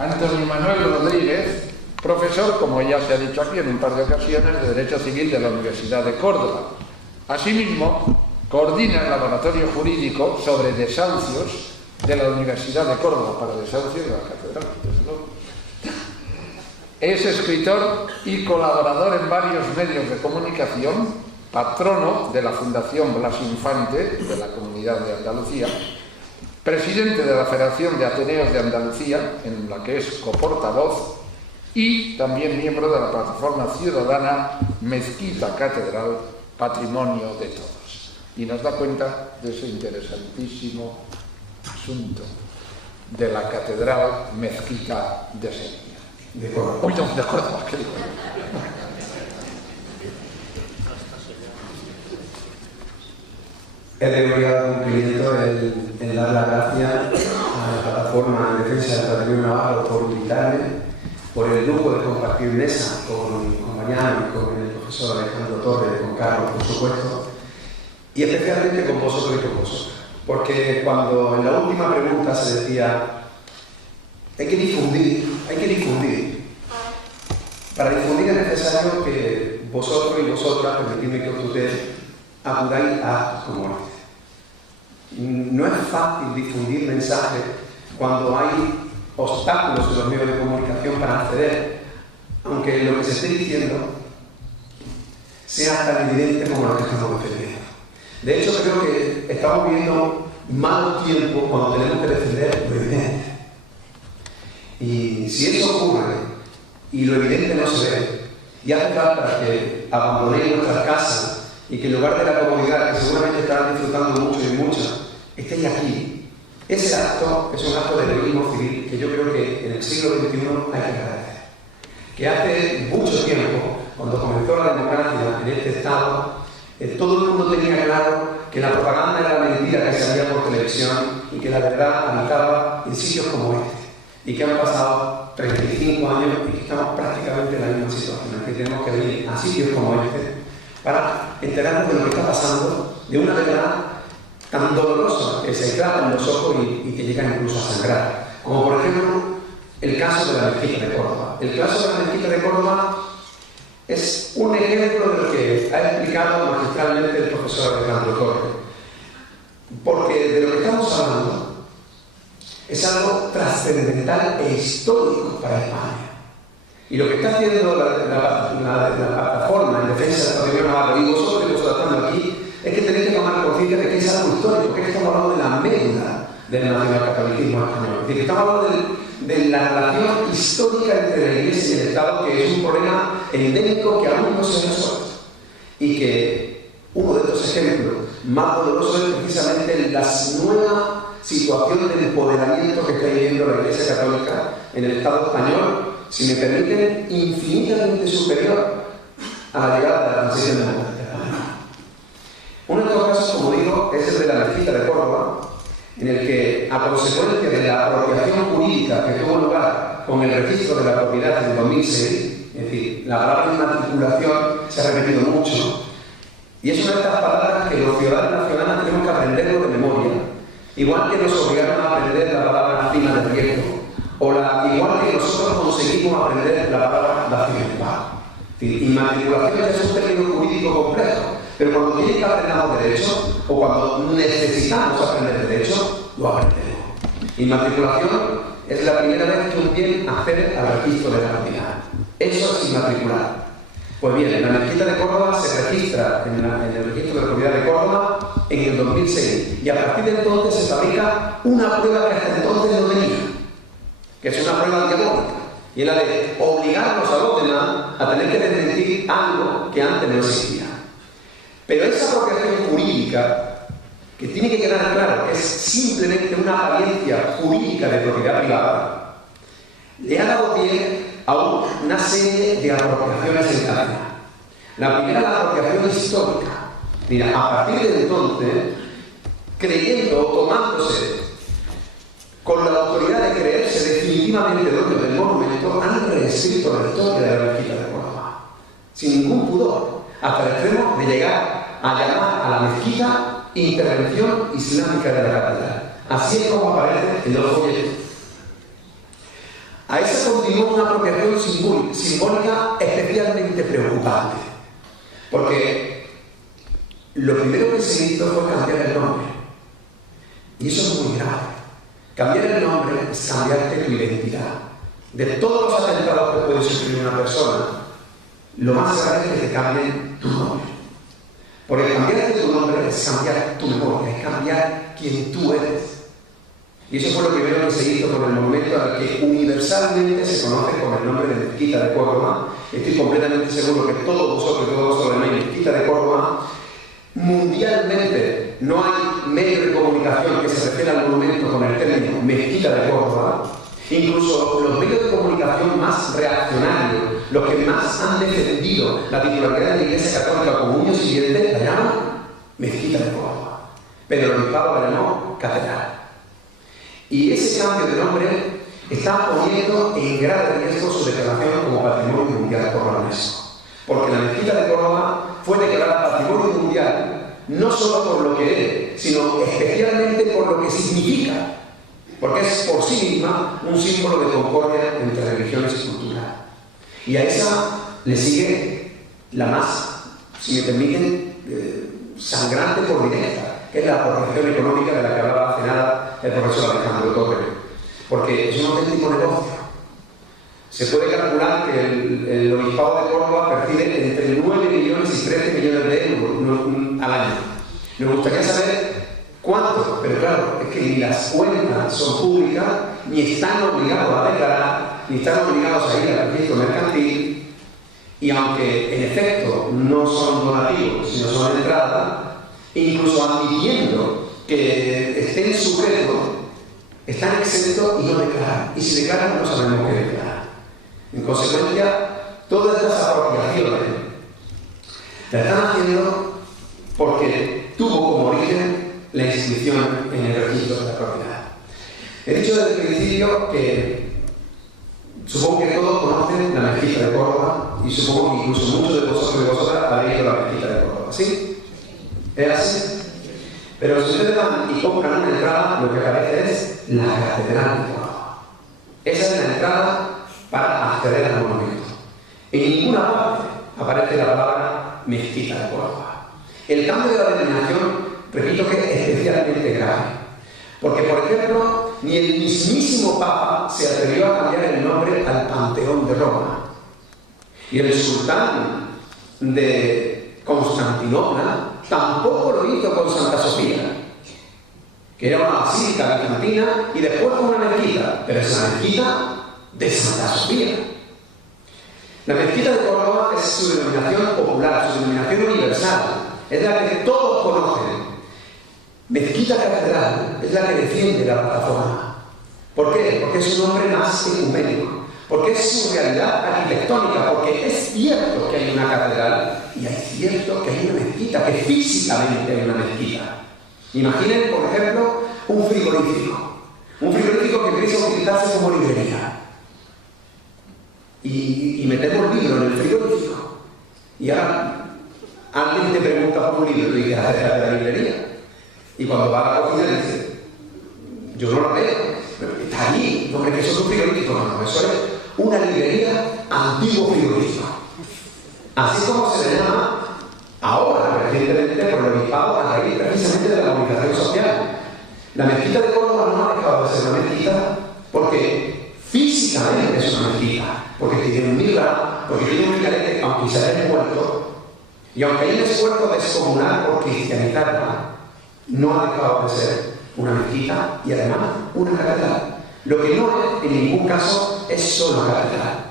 Antonio Manuel Rodríguez, profesor, como ya se ha dicho aquí en un par de ocasiones, de Derecho Civil de la Universidad de Córdoba. Asimismo, coordina el laboratorio jurídico sobre desahucios de la Universidad de Córdoba, para desahucios de la Catedral. Es escritor y colaborador en varios medios de comunicación, patrono de la Fundación Blas Infante de la Comunidad de Andalucía, presidente de la Federación de Ateneos de Andalucía, en la que es coportavoz, y también miembro de la plataforma ciudadana Mezquita Catedral, Patrimonio de Todos. Y nos da cuenta de ese interesantísimo asunto de la Catedral Mezquita de Sevilla. De Córdoba. Uy, no, de Córdoba, ¿qué digo? Es de obligado cumplimiento el dar las gracias a la plataforma en defensa del patrimonio navarro por invitarme, por el lujo de compartir mesa con Mariano y con el profesor Alejandro Torres, con Carlos, por supuesto, y especialmente con vosotros y con vosotras. Porque cuando en la última pregunta se decía hay que difundir. Para difundir es necesario que vosotros y vosotras, permitidme que os tutee, acudáis a actos como este. No es fácil difundir mensajes cuando hay obstáculos en los medios de comunicación para acceder, aunque lo que se esté diciendo sea tan evidente como lo que estamos defendiendo. De hecho, creo que estamos viviendo malos tiempos cuando tenemos que defender lo evidente. Y si eso ocurre y lo evidente no se ve, y hace falta que abandonéis nuestras casas y que en lugar de la comodidad que seguramente estarán disfrutando mucho y muchas, estéis aquí. Ese acto es un acto de heroísmo civil que yo creo que en el siglo XXI hay que agradecer. Que hace mucho tiempo, cuando comenzó la democracia en este Estado, todo el mundo tenía claro que la propaganda era la mentira que salía por televisión y que la verdad habitaba en sitios como este. Y que han pasado 35 años y que estamos prácticamente en la misma situación, que tenemos que venir a sitios como este para enterarnos de lo que está pasando, de una verdad tan dolorosa que se clava en los ojos y que llega incluso a sangrar. Como por ejemplo el caso de la Mezquita de Córdoba. El caso de la Mezquita de Córdoba es un ejemplo de lo que ha explicado magistralmente el profesor Alejandro Torres. Porque de lo que estamos hablando es algo trascendental e histórico para España. Y lo que está haciendo la plataforma en defensa del patrimonio navarro y vosotros que lo tratando aquí es que tenéis que tomar conciencia de que es algo histórico, que estamos hablando de la médula del nacionalcatolicismo español. Es decir, que estamos hablando de la relación histórica entre la Iglesia y el Estado, que es un problema endémico que aún no se ha resuelto. Y que uno de estos ejemplos más dolorosos es precisamente la nueva situación de empoderamiento que está viviendo la Iglesia Católica en el Estado español, si me permiten, infinitamente superior a la llegada de la transición democrática. Uno de estos casos, como digo, es el de la Mezquita de Córdoba, en el que, a consecuencia de la apropiación jurídica que tuvo lugar con el registro de la propiedad en 2006, es decir, la palabra inmatriculación se ha repetido mucho, y es una de estas palabras que los ciudadanos nacionales tenemos que aprenderlo de memoria, igual que nos obligaron a aprender la palabra prima de riesgo, igual que nosotros conseguimos aprender la palabra dación en pago. Inmatriculación es un término jurídico complejo, pero cuando tienes que aprender derecho o cuando necesitamos aprender derecho, lo aprendemos. Inmatriculación es la primera vez que un bien accede al registro de la propiedad. Eso es inmatricular. Pues bien, la Mezquita de Córdoba se registra en el registro de la propiedad de Córdoba en el 2006 y a partir de entonces se fabrica una prueba que hasta entonces no tenía, que es una prueba diabólica. y es la de obligarnos a los demás a tener que desmentir algo que antes no existía. Pero esa apropiación jurídica, que tiene que quedar claro que es simplemente una apariencia jurídica de propiedad privada, le ha dado pie a una serie de apropiaciones en cadena. La primera, la apropiación histórica. Mira, a partir de entonces, creyendo, tomándose con la autoridad de creerse definitivamente dueños del monumento, han reescrito la historia de la mezquita de Córdoba, sin ningún pudor, hasta el extremo de llegar a llamar a la mezquita intervención islámica de la catedral. Así es como aparece en los folletos. A esa continúa una apropiación simbólica especialmente preocupante, porque lo primero que se hizo fue cambiar el nombre. Y eso es muy grave. Cambiar el nombre es cambiarte tu identidad. De todos los atentados que puede sufrir una persona, lo más grave es que te cambien tu nombre. Porque cambiarte tu nombre es cambiar tu memoria, es cambiar quién tú eres. Y eso fue lo primero que se hizo con el monumento al que universalmente se conoce con el nombre de Mezquita de Córdoba. Estoy completamente seguro que todos vosotros llamáis Mezquita de Córdoba. Mundialmente no hay medio de comunicación que se refiera al monumento con el término Mezquita de Córdoba. Incluso los medios de comunicación más reaccionarios, los que más han defendido la titularidad de la Iglesia Católica como uños y dientes, la llaman Mezquita de Córdoba. Pero el Papa la llamó Catedral. Y ese cambio de nombre está poniendo en grave riesgo su declaración como Patrimonio Mundial por la UNESCO. Porque la Mezquita de Córdoba fue declarada Patrimonio Mundial no solo por lo que es, sino especialmente por lo que significa. Porque es por sí misma un símbolo de concordia entre religiones y culturas. Y a esa le sigue la más, si me permiten, sangrante por directa, que es la aportación económica de la que hablaba hace nada el profesor Alejandro Torres. Porque es un auténtico negocio. Se puede calcular que el Obispado de Córdoba percibe entre 9 millones y 13 millones de euros al año. Nos gustaría saber cuánto, pero claro, es que ni las cuentas son públicas, ni están obligados a declarar, ni están obligados a ir al registro mercantil, y aunque en efecto no son donativos, sino son entradas, incluso admitiendo que estén sujetos, están exentos y no declaran. Y si declaran, no sabemos qué declarar. En consecuencia, todas estas apropiaciones las están haciendo porque tuvo como origen la inscripción en el registro de la propiedad. He dicho desde el principio que supongo que todos conocen la Mezquita de Córdoba y supongo que incluso muchos de vosotros y vosotras habéis ido a la Mezquita de Córdoba. ¿Sí? ¿Es así? Pero si ustedes van y compran una entrada, lo que aparece es la Catedral de Córdoba. Esa es la entrada para acceder al monumento. En ninguna parte aparece la palabra Mezquita de Córdoba. El cambio de la denominación, repito, que es especialmente grave. Porque, por ejemplo, ni el mismísimo Papa se atrevió a cambiar el nombre al Panteón de Roma. Y el sultán de Constantinopla tampoco lo hizo con Santa Sofía, que era una basílica bizantina y después con una mezquita, pero es la mezquita de Santa Sofía. La Mezquita de Córdoba es su denominación popular, su denominación universal, es la que todos conocen. Mezquita Catedral es la que defiende la plataforma. ¿Por qué? Porque es un nombre más ecuménico, porque es su realidad arquitectónica, porque es cierto que hay una catedral y es cierto que hay una mezquita, que físicamente hay una mezquita. Imaginen, por ejemplo, un frigorífico que empieza a utilizarse como librería. Y metemos libros en el frigorífico. Y ahora alguien te pregunta por un libro y dices, ¿acerca de la librería? Y cuando va a la cocina dice, yo no lo veo, pero está allí, no crees que eso es un frigorífico, no, eso es una librería antiguo frigorífico. Así como se le llama ahora, recientemente, por el obispado a raíz precisamente de la movilización social. La Mezquita de Córdoba no ha dejado de ser una mezquita porque físicamente es una mezquita, porque tiene un mihrab, porque tiene un minarete, aunque se haya muerto, y aunque hay un esfuerzo descomunal por cristianizarla, no ha dejado de ser una mezquita y además una catedral. Lo que no es, en ningún caso, es solo catedral.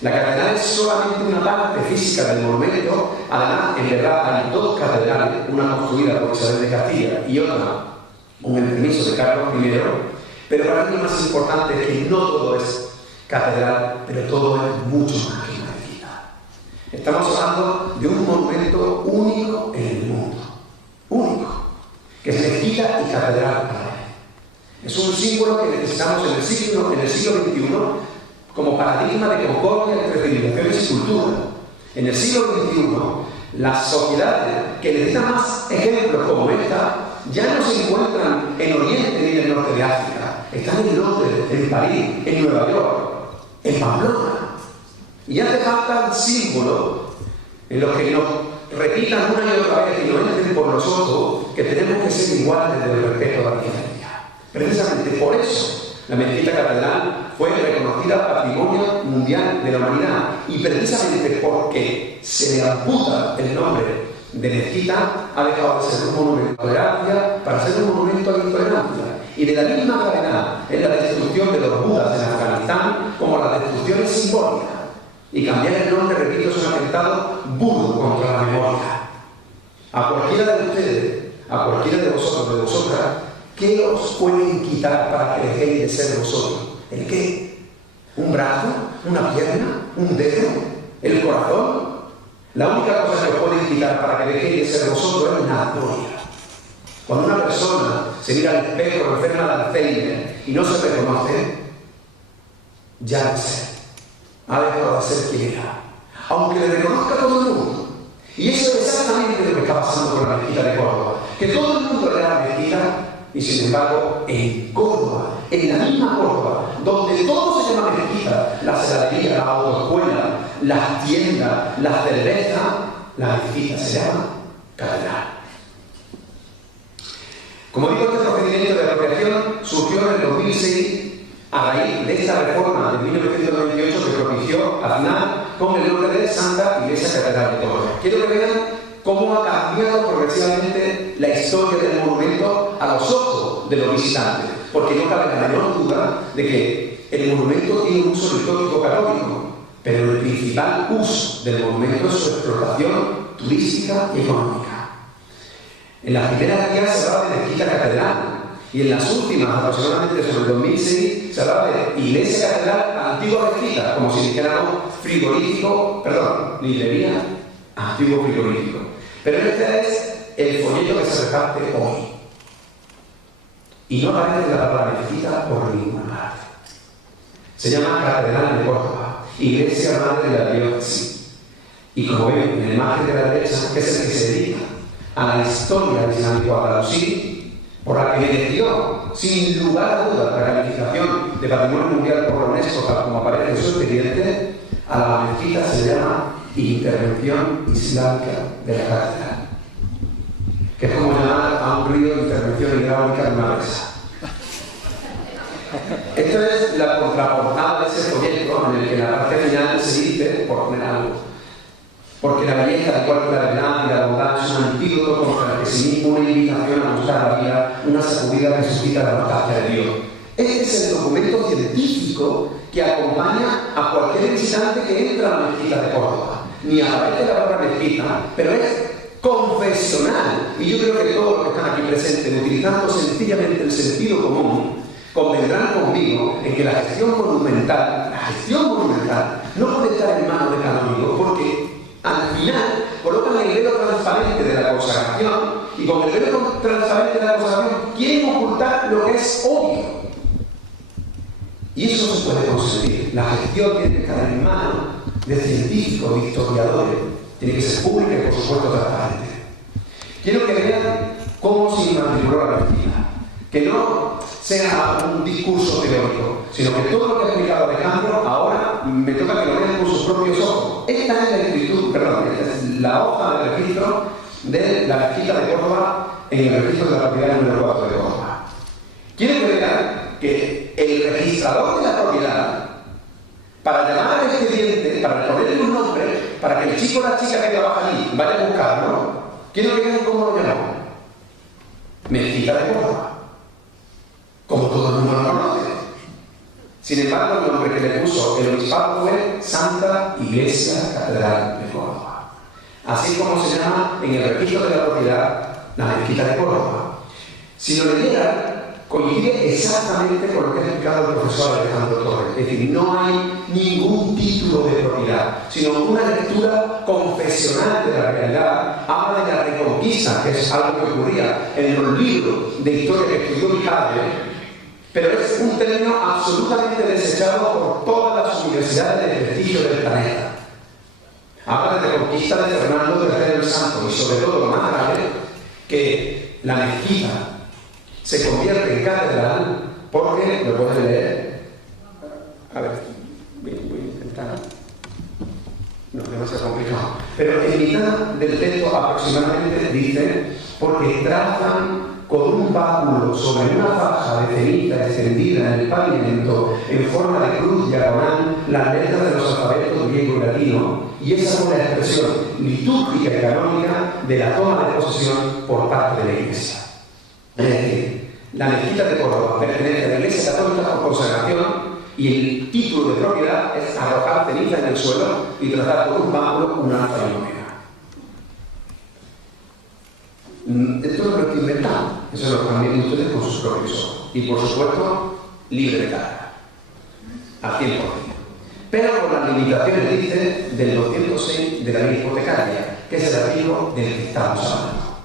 La catedral es solamente una parte física del monumento. Además, en verdad, hay dos catedrales, una construida por Isabel de Castilla y otra con el permiso de Carlos I. Pero para mí lo más importante es que no todo es catedral, pero todo es mucho más que una mezquita. Estamos hablando de un monumento único en el mundo. Único. Que es mezquita y catedral a la vez. Es un símbolo que necesitamos en el siglo XXI como paradigma de concordia entre civilizaciones y cultura. En el siglo XXI, las sociedades que necesitan más ejemplos como esta ya no se encuentran en Oriente ni en el norte de África. Están en Londres, en París, en Nueva York, en Pamplona. Y hace falta símbolos en los que nos repitan una y otra vez y nos entren por los ojos que tenemos que ser iguales desde el respeto a la diferencia. Precisamente por eso la mezquita catedral fue reconocida Patrimonio Mundial de la Humanidad, y precisamente porque se le amputa el nombre de mezquita ha dejado de ser un monumento a la tolerancia para ser un monumento a la intolerancia. Y de la misma gravedad es la destrucción de los budas en Afganistán como las destrucciones simbólicas. Y cambiar el nombre, repito, es un atentado burdo contra la memoria. A cualquiera de ustedes, a cualquiera de vosotros, de vosotras, ¿qué os pueden quitar para que dejéis de ser vosotros? ¿El qué? ¿Un brazo? ¿Una pierna? ¿Un dedo? ¿El corazón? La única cosa que os pueden quitar para que dejéis de ser vosotros es la gloria. Cuando una persona se mira al espejo enferma de Alzheimer y no se reconoce, ya ha dejado de ser quien era, aunque le reconozca a todo el mundo. Y eso es exactamente lo que está pasando con la mezquita de Córdoba, que todo el mundo le da la mezquita. Y sin embargo, en Córdoba, en la misma Córdoba, donde todo se llama mezquita, la heladería, la autoescuela, las tiendas, la cerveza, la mezquita se llama catedral. Como digo, este procedimiento de apropiación surgió en el 2006 a raíz de esta reforma de 1998 que propició Aznar con el nombre de Santa Iglesia Catedral de Córdoba. Quiero que vean cómo ha cambiado progresivamente la historia del monumento a los ojos de los visitantes, porque no cabe la menor duda de que el monumento tiene un uso litúrgico canónico, pero el principal uso del monumento es su explotación turística y económica. En las primeras días se hablaba de mezquita catedral, y en las últimas, aproximadamente sobre el 2006, se hablaba de iglesia catedral antigua mezquita, como si dijéramos librería antiguo frigorífico. Pero este es el folleto que se reparte hoy. Y no aparece la palabra mezquita por ninguna parte. Se llama Catedral de Córdoba, Iglesia Madre de la Diócesis. Y como ven en el margen de la derecha, que es el que se dedica a la historia del islámico andalusí, por la que mereció, sin lugar a dudas, la calificación de Patrimonio Mundial por la UNESCO, tal como aparece en su expediente, a la mezquita se llama Intervención Islámica de la Catedral, que es como llamar a un río de intervención hidráulica de una presa. Esta es la contraportada de ese folleto en el que la parte final se dice, por poner algo, porque la belleza, al igual que la verdad y la bondad, es un antídoto contra el pesimismo, una invitación a buscar la vida, una sacudida que suscita la nostalgia de Dios. Este es el documento científico que acompaña a cualquier visitante que entra a la mezquita de Córdoba. Ni aparece la palabra mezquita, pero es confesional. Y yo creo que todos los que están aquí presentes, utilizando sencillamente el sentido común, convendrán conmigo en que la gestión monumental no puede estar en manos de canónigos, porque al final colocan el velo transparente de la consagración, y con el velo transparente de la consagración quieren ocultar lo que es obvio. Y eso se puede conseguir. La gestión tiene que estar en manos de científicos, de historiadores, tiene que ser pública y por supuesto transparente. Quiero que vean cómo se inmatriculó la mezquita, que no sea un discurso teórico, sino que todo lo que ha explicado Alejandro ahora me toca que lo vean con sus propios ojos. Esta es la escritura, esta es la hoja de registro de la mezquita de Córdoba en el registro de la propiedad número 4 de Córdoba. Quiero que vean que el registrador de la propiedad, para llamar al expediente, para ponerle un nombre, para que el chico o la chica que trabaja allí vaya a buscarlo, quiero que vean cómo lo llamó. Mezquita de Córdoba. Como todo el mundo lo conoce. Sin embargo, el nombre que le puso el obispado fue Santa Iglesia Catedral de Córdoba. Así como se llama en el registro de la propiedad la mezquita de Córdoba. Si lo leyera, coincide exactamente con lo que ha explicado el profesor Alejandro Torres. Es decir, no hay ningún título de propiedad, sino una lectura confesional de la realidad. Habla de la Reconquista, que es algo que ocurría en los libros de historia que estudió mi padre, pero es un término absolutamente desechado por todas las universidades de prestigio del planeta. Habla de Reconquista de Fernando III el Santo, y sobre todo lo más grave, que la mezquita se convierte en catedral porque, lo pueden leer, a ver, voy a intentar, no, demasiado complicado, pero en mitad del texto aproximadamente dice, porque trazan con un báculo sobre una faja de ceniza extendida en el pavimento en forma de cruz diagonal las letras de los alfabetos griego y latino, y esa fue la expresión litúrgica y canónica de la toma de posesión por parte de la Iglesia. Es decir, la mezquita de Córdoba pertenece a la Iglesia Católica por consagración, y el título de propiedad es arrojar ceniza en el suelo y tratar por un báculo una alfa y omega. Esto no lo estoy inventando, eso lo están viendo ustedes con sus propios ojos. Y por supuesto, libre de carga, al 100%. Pero con las limitaciones, dice, del 206 de la ley hipotecaria, que es el artículo del que estamos hablando.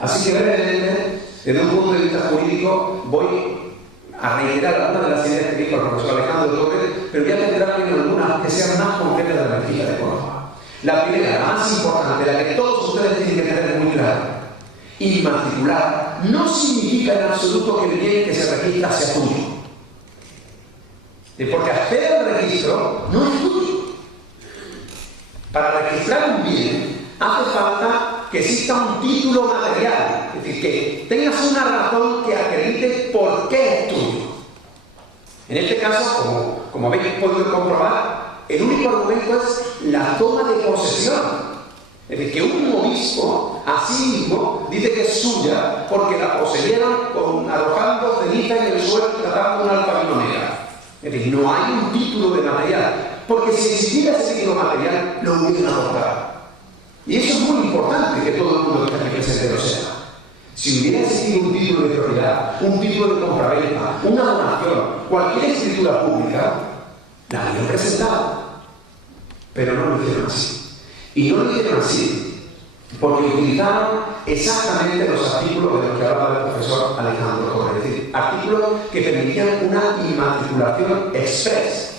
Así que brevemente, desde un punto de vista jurídico, voy a reiterar algunas de las ideas que dijo el profesor Alejandro Torres, pero voy a centrarme en algunas que sean más concretas de la mezquita de Córdoba. La primera, la más importante, la que todos ustedes tienen que tener muy claro: inmatricular no significa en absoluto que el bien que se registra sea tuyo. Porque acceder al registro no es tuyo. Para registrar un bien hace falta que exista un título material, es decir, que tengas una razón que acredite por qué es tuyo. En este caso, como habéis podido comprobar, el único argumento es la toma de posesión. Es decir, que un obispo a sí mismo dice que es suya porque la poseyeron arrojando ceniza en el suelo y tratando un alfa y omega. Es decir, no hay un título de material, porque si existiera ese título material, lo hubieran aportado. Y eso es muy importante que todo el mundo que está aquí presente lo sepa. Si hubiera existido un título de propiedad, un título de compraventa, una donación, cualquier escritura pública, la habrían presentado. Pero no lo hicieron así. Y no lo hicieron así porque utilizaron exactamente los artículos de los que hablaba el profesor Alejandro Torres. Es decir, artículos que permitían una inmatriculación express.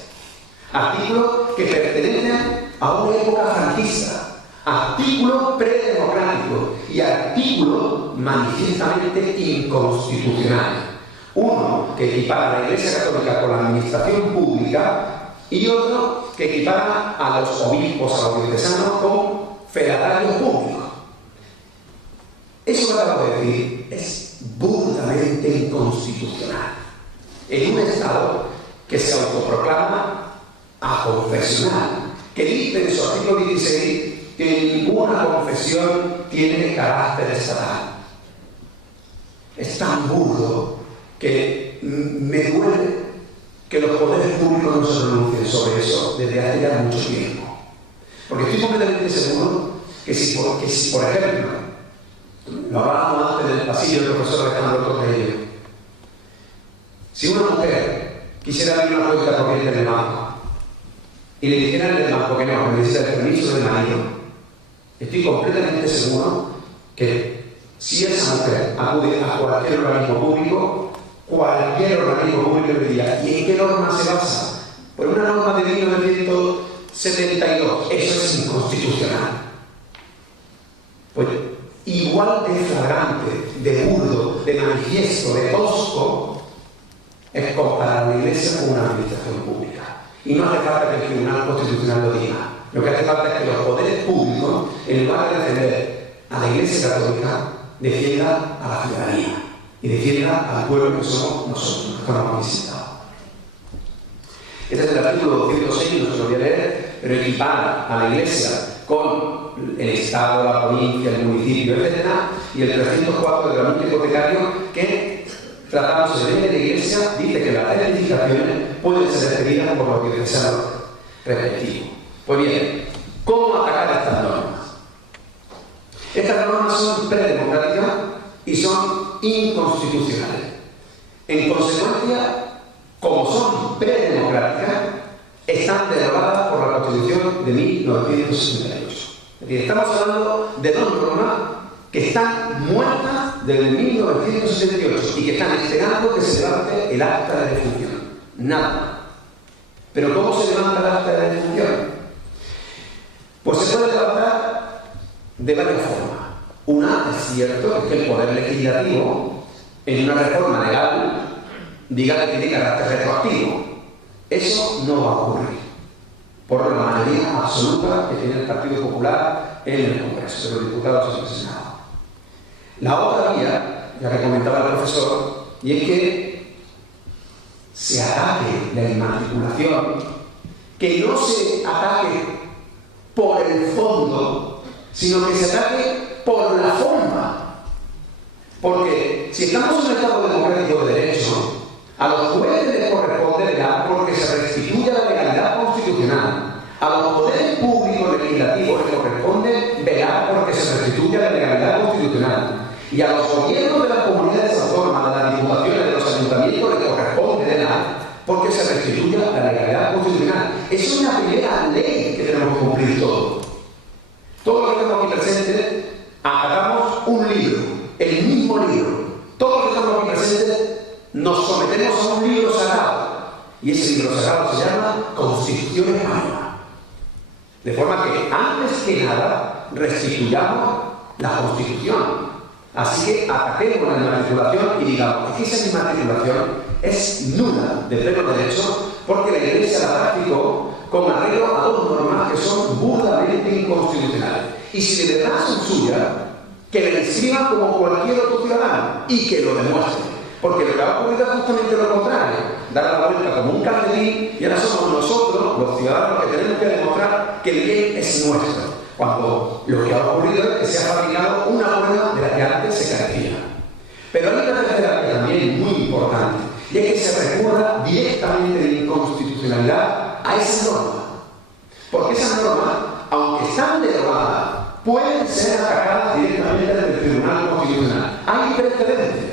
Artículos que pertenecen a una época franquista. Artículos predemocráticos y artículos manifiestamente inconstitucionales. Uno que equipara a la Iglesia Católica con la administración pública y otro que equipara a los obispos, a los diocesanos, con fedatarios públicos. Eso que acabo de decir es burdamente inconstitucional. En un Estado que se autoproclama aconfesional, que dice en su artículo 16 que ninguna confesión tiene carácter estatal. Es tan burdo que me duele que los poderes públicos no se pronuncien sobre eso desde hace ya mucho tiempo. Porque estoy completamente seguro que si por ejemplo, lo hablábamos antes del pasillo del profesor Alejandro Torres, si una mujer quisiera abrir una cuenta corriente en el banco y le dijeran en el banco que no, que necesita el permiso del marido, estoy completamente seguro que si esa mujer acude a cualquier organismo público, cualquier organismo público le diría: ¿y en qué norma se basa? Pues una norma de 1972, eso es inconstitucional. Pues igual de flagrante, de burdo, de manifiesto, de tosco, es comparar la Iglesia con una administración pública. Y no hace falta que el Tribunal Constitucional lo diga. Lo que hace falta es que los poderes públicos, en lugar de defender a la Iglesia Católica, defiendan a la ciudadanía y defienda al pueblo que somos nosotros, que estamos visitados. Este es el artículo 206, no se lo voy a leer, pero equipara a la Iglesia con el Estado, la provincia, el municipio, etc. Y el 304 del reglamento hipotecario, que tratándose de ley de la Iglesia, dice que las edificaciones pueden ser expedidas por los diocesanos respectivos. Pues bien, ¿cómo atacar estas normas? Estas normas son predemocráticas y son inconstitucionales. En consecuencia, como son predemocráticas, están derogadas por la Constitución de 1968. Es decir, estamos hablando de dos normas que están muertas desde 1968 y que están esperando que se levante el acta de defunción. Nada. Pero ¿cómo se levanta el acta de defunción? Pues se puede levantar de varias formas. Una, es cierto, es que el Poder Legislativo, en una reforma legal, diga que tiene carácter retroactivo. Eso no va a ocurrir por la mayoría absoluta que tiene el Partido Popular en el Congreso de los Diputados y el Senado. La otra vía, ya que comentaba el profesor, y es que se ataque la inmatriculación, que no se ataque por el fondo, sino que se ataque por la forma. Porque si estamos en un Estado democrático de derecho, a los jueces les corresponde velar porque se restituya la legalidad constitucional. A los poderes públicos legislativos les corresponde velar porque se restituya la legalidad constitucional. Y a los gobiernos de las comunidades autónomas, de las diputaciones, de los ayuntamientos les corresponde velar porque se restituya la legalidad constitucional. Es una primera ley que tenemos que cumplir todos. Todos los que estamos aquí presentes acatamos un libro, el mismo libro. Todos los que estamos aquí presentes nos sometemos a un libro sagrado. Y ese libro sagrado se llama Constitución Española. De forma que, antes que nada, restituyamos la Constitución. Así que ataquemos la inmatriculación y digamos que esa inmatriculación es nula de pleno derecho porque la Iglesia la practicó con arreglo a dos normas que son burdamente inconstitucionales. Y si de verdad son suyas, que la inscriban como cualquier otro ciudadano y que lo demuestre. Porque lo que ha ocurrido es justamente lo contrario, dar la vuelta como un calcetín y ahora somos nosotros, los ciudadanos, que tenemos que demostrar que el bien es nuestro, cuando lo que ha ocurrido es que se ha fabricado una prueba de la que antes se carecía. Pero hay una tercera que también es muy importante, y es que se recurra directamente de inconstitucionalidad a esa norma. Porque esas normas, aunque están derogadas, pueden ser atacadas directamente desde el Tribunal Constitucional. Hay precedentes.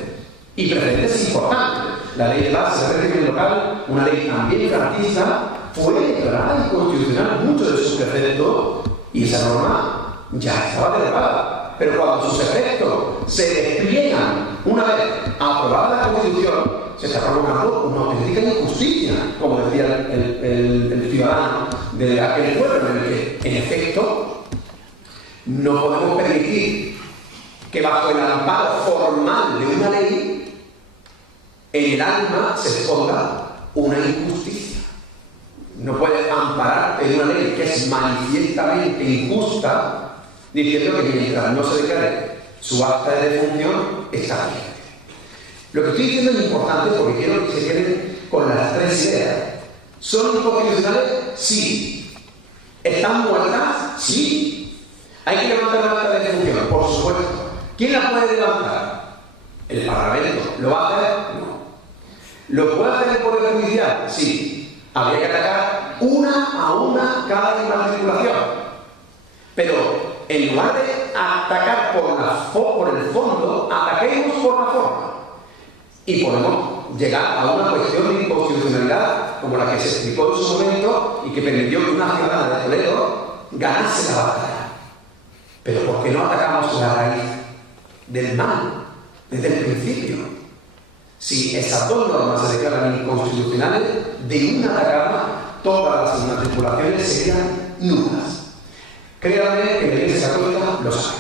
Y precedentes importantes. La ley de base del régimen local, una ley también garantista, fue declarada inconstitucional muchos de sus preceptos y esa norma ya estaba derogada. Pero cuando sus efectos se despliegan una vez aprobada la Constitución, se está provocando una auténtica injusticia, como decía el ciudadano de aquel pueblo, en el que, en efecto, no podemos permitir que bajo el amparo formal de una ley en el alma se esconda una injusticia. No puedes amparar en una ley que es manifiestamente injusta diciendo que mientras no se declare su acta de defunción está bien. Lo que estoy diciendo es importante porque quiero que se queden con las tres ideas. ¿Son inconstitucionales? Sí. ¿Están muertas? Sí. ¿Hay que levantar la acta de defunción? Por supuesto. ¿Quién la puede levantar? El Parlamento. ¿Lo va a hacer? No. ¿Lo puede hacer el Poder Judicial? Sí. Habría que atacar una a una cada inmatriculación. Pero en lugar de atacar por el fondo, ataquemos por la forma. Y podemos llegar a una cuestión de inconstitucionalidad como la que se explicó en su momento y que permitió que una ciudadana de Toledo ganase la batalla. Pero ¿por qué no atacamos la raíz del mal desde el principio? Si esas dos normas se declaran inconstitucionales, de una atacada, todas las inmatriculaciones serían nulas. Créanme que la Iglesia Católica lo sabe.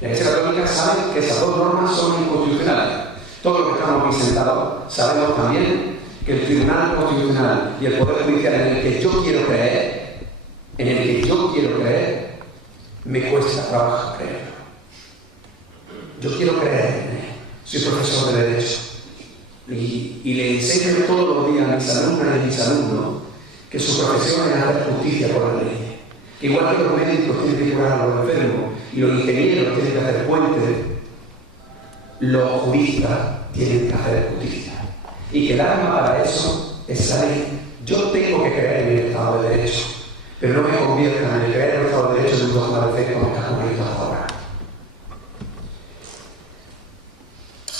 La Iglesia Católica sabe que esas dos normas son inconstitucionales. Todos los que estamos aquí sentados sabemos también que el Tribunal Constitucional y el Poder Judicial en el que yo quiero creer, me cuesta trabajo creerlo. Yo quiero creer en él. Soy profesor de Derecho y le enseño todos los días a mis alumnas y a mis alumnos que su profesión es hacer justicia por la ley. Que igual que los médicos tienen que curar a los enfermos y los ingenieros tienen que hacer puentes, los juristas tienen que hacer justicia. Y que el arma para eso es la ley. Yo tengo que creer en el Estado de Derecho, pero no me convierta en el creer en el Estado de Derecho de un dogma de fe como está ocurriendo ahora.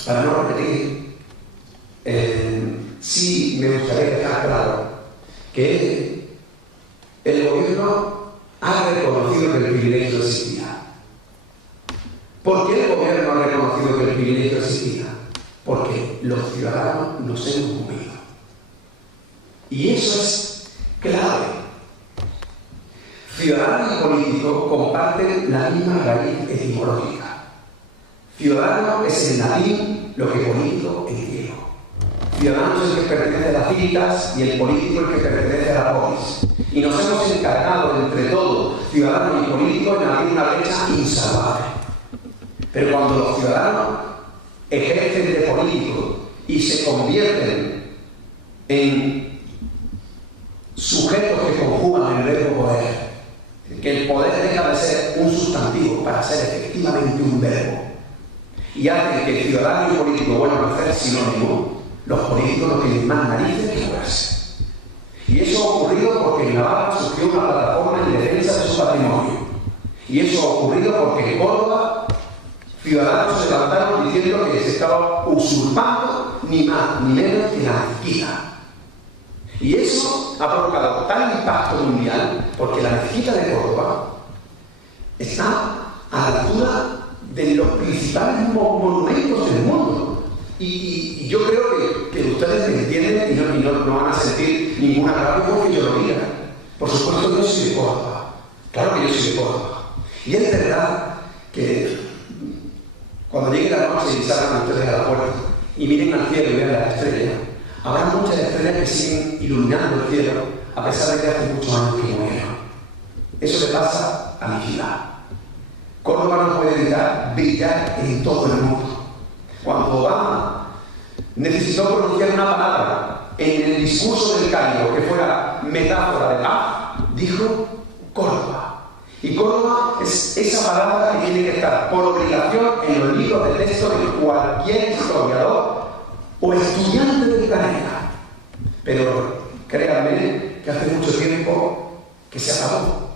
Para no repetir, sí me gustaría dejar claro que el gobierno ha reconocido que el privilegio existía. ¿Por qué el gobierno ha reconocido que el privilegio existía? Porque los ciudadanos nos hemos movido. Y eso es clave. Ciudadanos y políticos comparten la misma raíz etimológica. Ciudadano es en latín lo que político en griego. Ciudadano es el que pertenece a las civitas y el político el que pertenece a la polis. Y nos hemos encargado entre todos, ciudadanos y políticos, en abrir una brecha insalvable. Pero cuando los ciudadanos ejercen de políticos y se convierten en sujetos que conjugan el verbo poder, que el poder deja de ser un sustantivo para ser efectivamente un verbo, y hacen que el ciudadano y el político vuelvan a ser sinónimos, los políticos no tienen más narices que moverse. Y eso ha ocurrido porque en Navarra surgió una plataforma en defensa de su patrimonio. Y eso ha ocurrido porque en Córdoba ciudadanos se levantaron diciendo que se estaba usurpando ni más ni menos que la mezquita. Y eso ha provocado tal impacto mundial porque la mezquita de Córdoba está a la altura de los principales monumentos del mundo. Y yo creo que ustedes me entienden y no van a sentir ninguna rabia porque yo lo diga. Por supuesto que yo soy de Córdoba. Claro que yo soy de Córdoba. Y es verdad que cuando llegue la noche y salgan ustedes a la puerta y miren al cielo y vean las estrellas, habrá muchas estrellas que siguen iluminando el cielo a pesar de que hace muchos años que murieron. Eso le pasa a mi ciudad. Córdoba no puede evitar brillar en todo el mundo. Cuando Obama necesitó pronunciar una palabra en el discurso del Cairo que fuera metáfora de paz, dijo Córdoba. Y Córdoba es esa palabra que tiene que estar por obligación en los libros de texto de cualquier historiador o estudiante del planeta. Pero créanme que hace mucho tiempo que se acabó.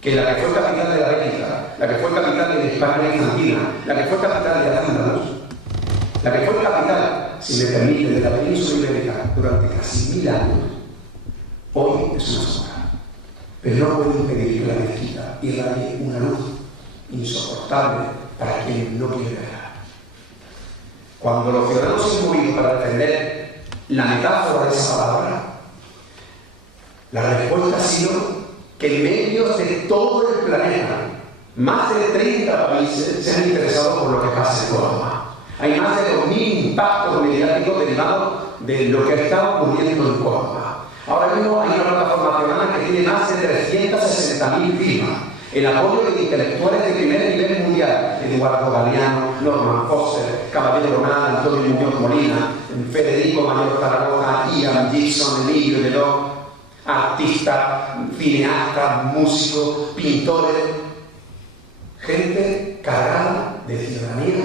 Que la que fue capital de la Bélgica, la que fue capital de España infantina, la que fue capital de Al-Ándalus, la que fue capital, si me permite, de la península ibérica durante casi 1000 años, hoy es una sombra. Pero no puede impedir que la mezquita irradie una luz insoportable para quien no quiere verla. Cuando los ciudadanos se han movido para defender la metáfora de esa palabra, la respuesta ha sido que en medio de todo el planeta, más de 30 países se han interesado por lo que pasa en Córdoba. Hay más de 2000 impactos mediáticos derivados de lo que está ocurriendo en Córdoba. Ahora mismo hay una plataforma ciudadana que tiene más de 360.000 firmas. El apoyo de intelectuales de primer nivel mundial: Eduardo Galeano, Norman Foster, Caballero Ronald, Antonio Muñoz Molina, Federico Mayor Zaragoza, Ian Dixon, Emilio Deló, artistas, cineastas, músicos, pintores, gente cargada de ciudadanía,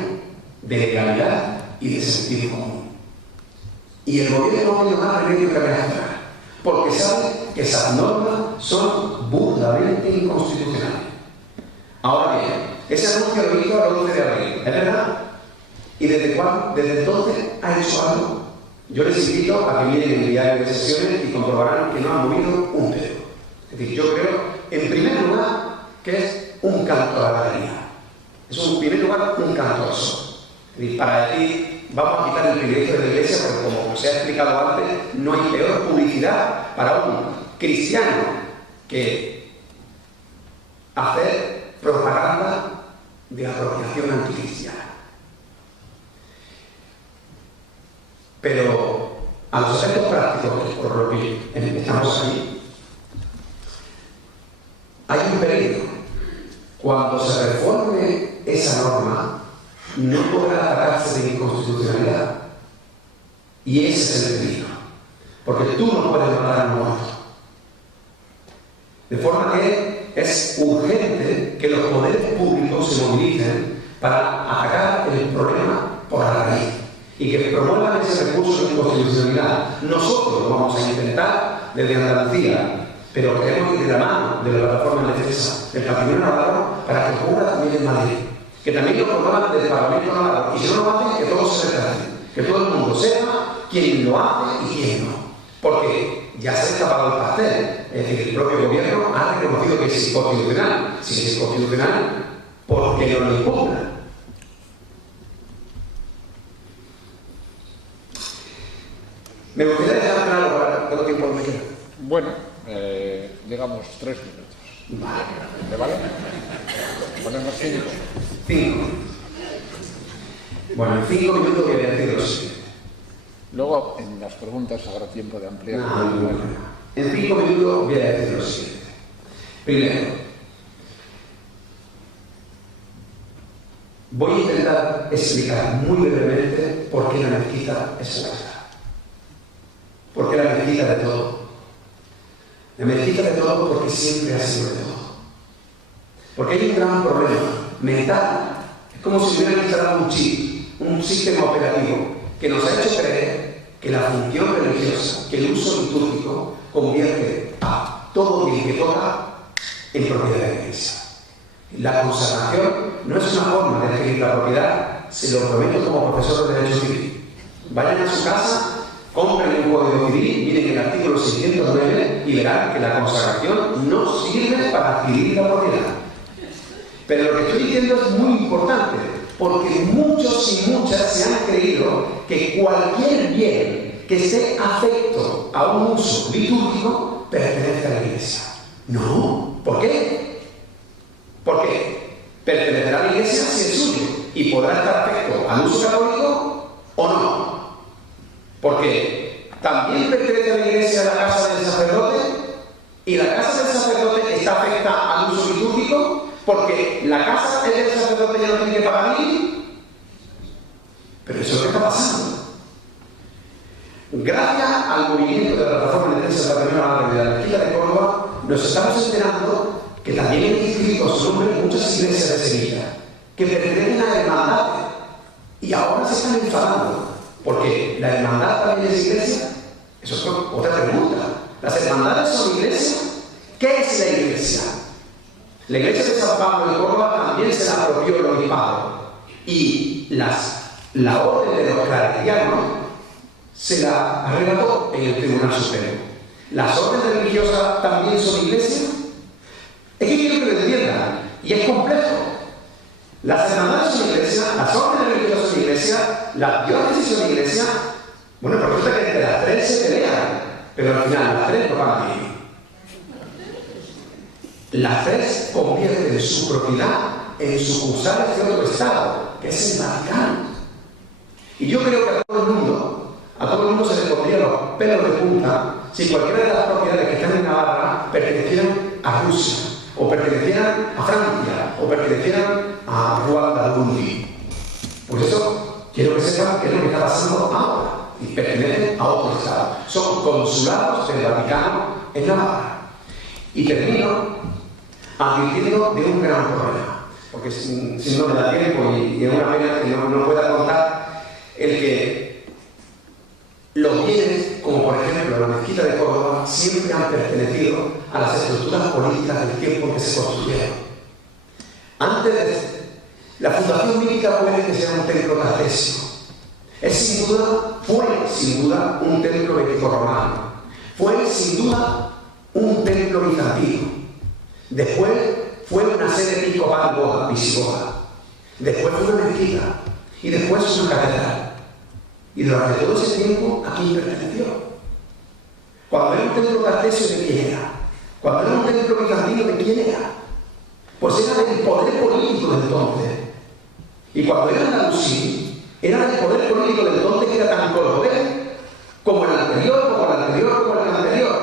de legalidad y de sentido común. Y el gobierno no tiene más remedio que reaccionar, porque sabe que esas normas son burdamente inconstitucionales. Ahora bien, ese anuncio lo hizo el 11 de abril, ¿es verdad? ¿Y desde entonces ha hecho algo? Yo les invito a que miren el diario de sesiones y comprobarán que no han movido un dedo. Es decir, yo creo, en primer lugar, que es un canto a la galería. Es en primer lugar un canto al sol. Es decir, para decir, vamos a quitar el privilegio de la Iglesia, porque como se ha explicado antes, no hay peor publicidad para un cristiano que hacer propaganda de apropiación anticristiana. Pero a los efectos prácticos, por lo que estamos aquí, hay un peligro. Cuando se reforme esa norma, no podrá tratarse de inconstitucionalidad. Y ese es el peligro. Porque tú no puedes matar a un muerto. De forma que es urgente que los poderes públicos se movilicen para atacar el problema por la raíz y que promuevan ese recurso de inconstitucionalidad. Nosotros lo vamos a intentar desde Andalucía, pero queremos ir de la mano de la plataforma de defensa del patrimonio navarro para que ocurra también en Madrid. Que también lo promuevan desde el Parlamento navarro. Y si no lo hacen, que todos se retraten. Que todo el mundo sepa quién lo hace y quién no. Porque ya se ha escapado el pastel. Es decir, el propio gobierno ha reconocido que es inconstitucional. Si es inconstitucional, ¿por qué no lo impugna? Me gustaría dejar claro para cuánto tiempo me queda. Bueno, digamos 3 minutos. Vale. ¿Le vale? Ponemos 5. 5. Bueno, en 5 minutos voy a decir lo siguiente. Luego, en las preguntas habrá tiempo de ampliar. No. En 5 minutos voy a decir lo siguiente. Primero, voy a intentar explicar muy brevemente por qué la mezquita es nuestra. ¿Por qué la mezquita de todo? La mezquita de todo porque siempre ha sido de todo. Porque hay un gran problema mental. Es como si hubieran instalado un chip, un sistema operativo que nos ha hecho creer que la función religiosa, que el uso litúrgico convierte a todo bien que toca en propiedad de la Iglesia. La consagración no es una forma de adquirir la propiedad, se lo prometo como profesor de Derecho Civil. Vayan a su casa, compren un código civil, miren el artículo 609 y verán que la consagración no sirve para adquirir la propiedad. Pero lo que estoy diciendo es muy importante, porque muchos y muchas se han creído que cualquier bien que esté afecto a un uso litúrgico pertenece a la Iglesia. No. ¿Por qué? Porque pertenecerá a la Iglesia si es suyo y podrá estar afecto al uso católico o no. Porque también pertenece a la Iglesia la casa del sacerdote y la casa del sacerdote está afecta al uso litúrgico porque la casa del sacerdote ya no tiene que pagar IBI. Pero eso es lo que está pasando. Gracias al movimiento de la plataforma de defensa de la Patrimonio navarro y de la mezquita de Córdoba, nos estamos enterando que también hay inscritos su nombre en muchas iglesias de Sevilla que pertenecen a la hermandad y ahora se están enfadando porque la hermandad también es iglesia. Eso es otra pregunta. ¿Las hermandades son iglesias? ¿Qué es la iglesia? La iglesia de San Pablo de Córdoba también se la apropió el obispado y la orden de los claretianos se la arrebató en el Tribunal Supremo. ¿Las órdenes religiosas también son iglesias? Es que quiero que lo entiendan, y es complejo. Las hermandades son iglesias, las órdenes religiosas son iglesias, las diócesis son iglesias. Bueno, pero resulta que entre las 3 se pelean, pero al final las 3 no van bien. Las 3 convierten su propiedad en sucursales de otro Estado, que es el Vaticano. Y yo creo que a todo el mundo se le pondría los pelos de punta si cualquiera de las propiedades que están en Navarra pertenecieran a Rusia, o pertenecieran a Francia, o pertenecieran a Ruanda, Burundi. Por eso quiero que sepan qué es lo que está pasando ahora. Y pertenecen a otro Estado. Son consulados del Vaticano en Navarra. Y termino advirtiendo de un gran problema, porque si no me da tiempo y es una pena que no pueda contar el que los bienes, como por ejemplo la mezquita de Córdoba, siempre han pertenecido a las estructuras políticas del tiempo en que se construyeron. Antes de la fundación mítica puede que sea un templo cartesio. Fue sin duda un templo greco-romano. Fue sin duda un templo bizantino. Después fue una sede episcopal visigoda. Después fue una mezquita. Y después una catedral. Y durante todo ese tiempo, ¿a quién perteneció? Cuando era un templo cartesio, ¿de quién era? Cuando era un templo bizantino, ¿de quién era? Pues era del poder político de entonces. Y cuando era andalusí, era del poder político de entonces que era tan cordobés como el anterior,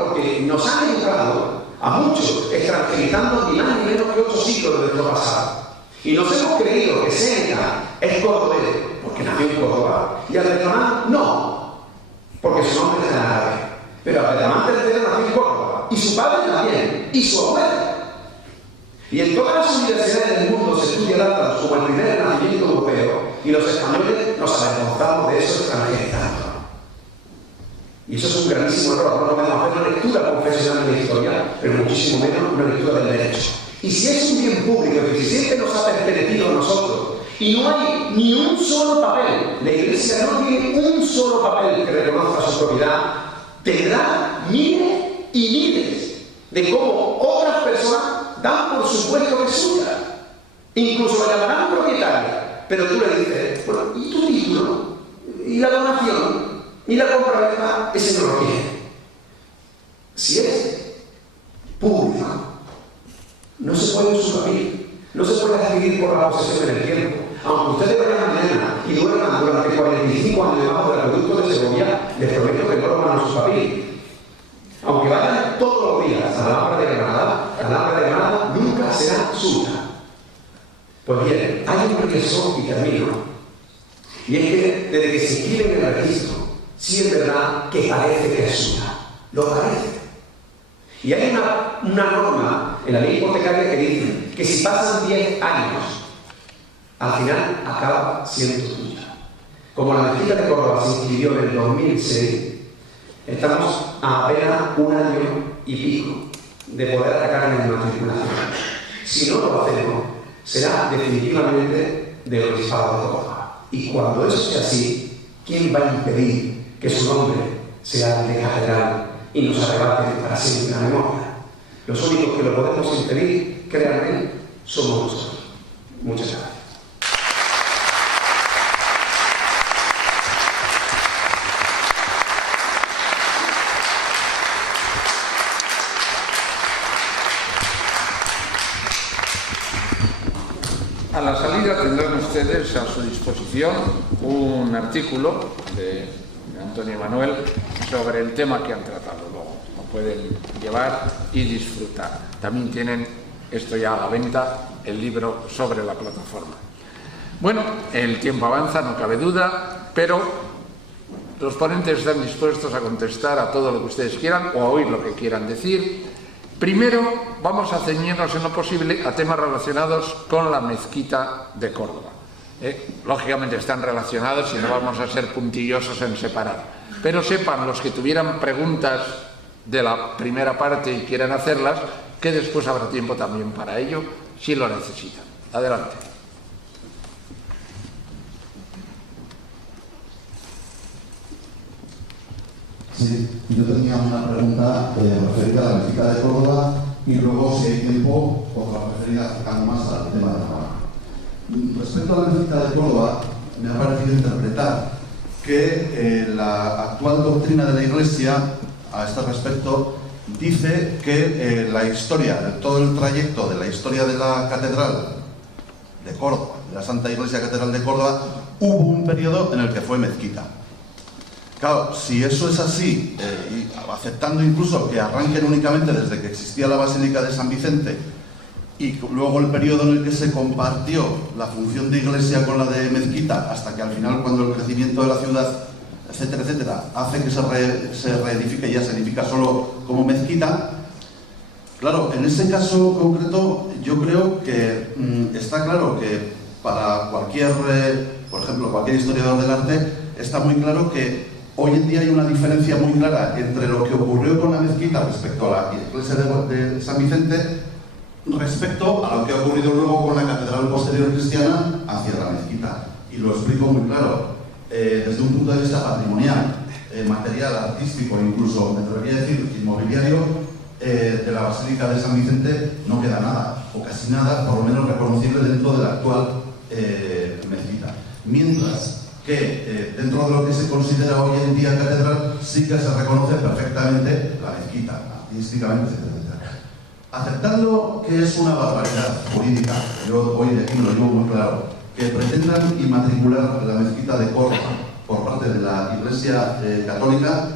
porque nos han entrado a muchos extranjerizando ni más ni menos que 8 siglos de nuestro pasado. Y nos hemos creído que Séneca es cordobés, porque nació en Córdoba, y Abderramán no, porque su nombre es en árabe. Pero Abderramán III nació en Córdoba, y su padre también, y su abuelo. Y en todas las universidades del mundo se estudia el Andalus como el primer nacimiento europeo, Y los españoles nos avergonzamos de eso extranjerizando. Y eso es un grandísimo error. No podemos hacer una lectura confesional de la historia, pero muchísimo menos una lectura del derecho. Y si es un bien público que siempre nos ha pertenecido a nosotros, y no hay ni un solo papel, la Iglesia no tiene un solo papel que reconozca su propiedad, tendrá miles y miles de cómo otras personas dan por supuesto que es suya. Incluso la llamarán propietaria, pero tú le dices, bueno, ¿y tu título? ¿Y la donación? ¿Y la compraventa? Ese no lo quiere. Si es público, no se puede usufruir, no se puede adquirir por la posesión en el tiempo. Aunque ustedes vayan mañana y duerman durante 45 años debajo del acueducto de Segovia, les prometo que no lo van a usufruir. Aunque vayan todos los días a la Alhambra de Granada, la Alhambra de Granada nunca será suya. Pues bien, hay un riesgo y termino. Y es que desde que se inscribe en el registro, sí es verdad que parece que es suya. Lo parece. Y hay una norma en la ley hipotecaria que dice que si pasan 10 años, al final acaba siendo tuya. Como la mezquita de Córdoba se inscribió en el 2006, estamos a apenas 1 año y pico de poder atacar en la matriculación. Si no lo hacemos, será definitivamente del Obispado de Córdoba. Y cuando eso sea así, ¿quién va a impedir que su nombre sea de catedral y nos arrebate para siempre la memoria? Los únicos que lo podemos impedir, créanme, somos nosotros. Muchas gracias. A la salida tendrán ustedes a su disposición un artículo de Antonio Manuel sobre el tema que han tratado. Luego lo pueden llevar y disfrutar. También tienen, esto ya a la venta, el libro sobre la plataforma. Bueno, el tiempo avanza, no cabe duda, pero los ponentes están dispuestos a contestar a todo lo que ustedes quieran o a oír lo que quieran decir. Primero, vamos a ceñirnos en lo posible a temas relacionados con la mezquita de Córdoba. Lógicamente están relacionados y no vamos a ser puntillosos en separar. Pero sepan los que tuvieran preguntas de la primera parte y quieran hacerlas, que después habrá tiempo también para ello, si lo necesitan. Adelante. Sí, yo tenía una pregunta referida a la mezquita de Córdoba y luego, si hay tiempo, otra referida acercando más al tema de la Navarra. Respecto a la mezquita de Córdoba, me ha parecido interpretar que la actual doctrina de la Iglesia a este respecto dice que la historia, de todo el trayecto de la historia de la Catedral de Córdoba, de la Santa Iglesia Catedral de Córdoba, hubo un periodo en el que fue mezquita. Claro, si eso es así, y aceptando incluso que arranquen únicamente desde que existía la Basílica de San Vicente y luego el periodo en el que se compartió la función de iglesia con la de mezquita, hasta que al final, cuando el crecimiento de la ciudad, etcétera, etcétera, hace que se reedifique y ya se edifica solo como mezquita, claro, en ese caso concreto yo creo que está claro que para cualquier, por ejemplo, cualquier historiador del arte, está muy claro que hoy en día hay una diferencia muy clara entre lo que ocurrió con la mezquita respecto a la iglesia de San Vicente respecto a lo que ha ocurrido luego con la catedral posterior cristiana hacia la mezquita. Y lo explico muy claro, desde un punto de vista patrimonial, material, artístico e incluso, me atrevería a decir, inmobiliario, de la Basílica de San Vicente no queda nada, o casi nada, por lo menos reconocible dentro de la actual mezquita. Mientras que dentro de lo que se considera hoy en día catedral sí que se reconoce perfectamente la mezquita, artísticamente, etc. Aceptando que es una barbaridad jurídica, yo hoy de aquí lo digo muy claro, que pretendan inmatricular la mezquita de Córdoba por parte de la Iglesia Católica,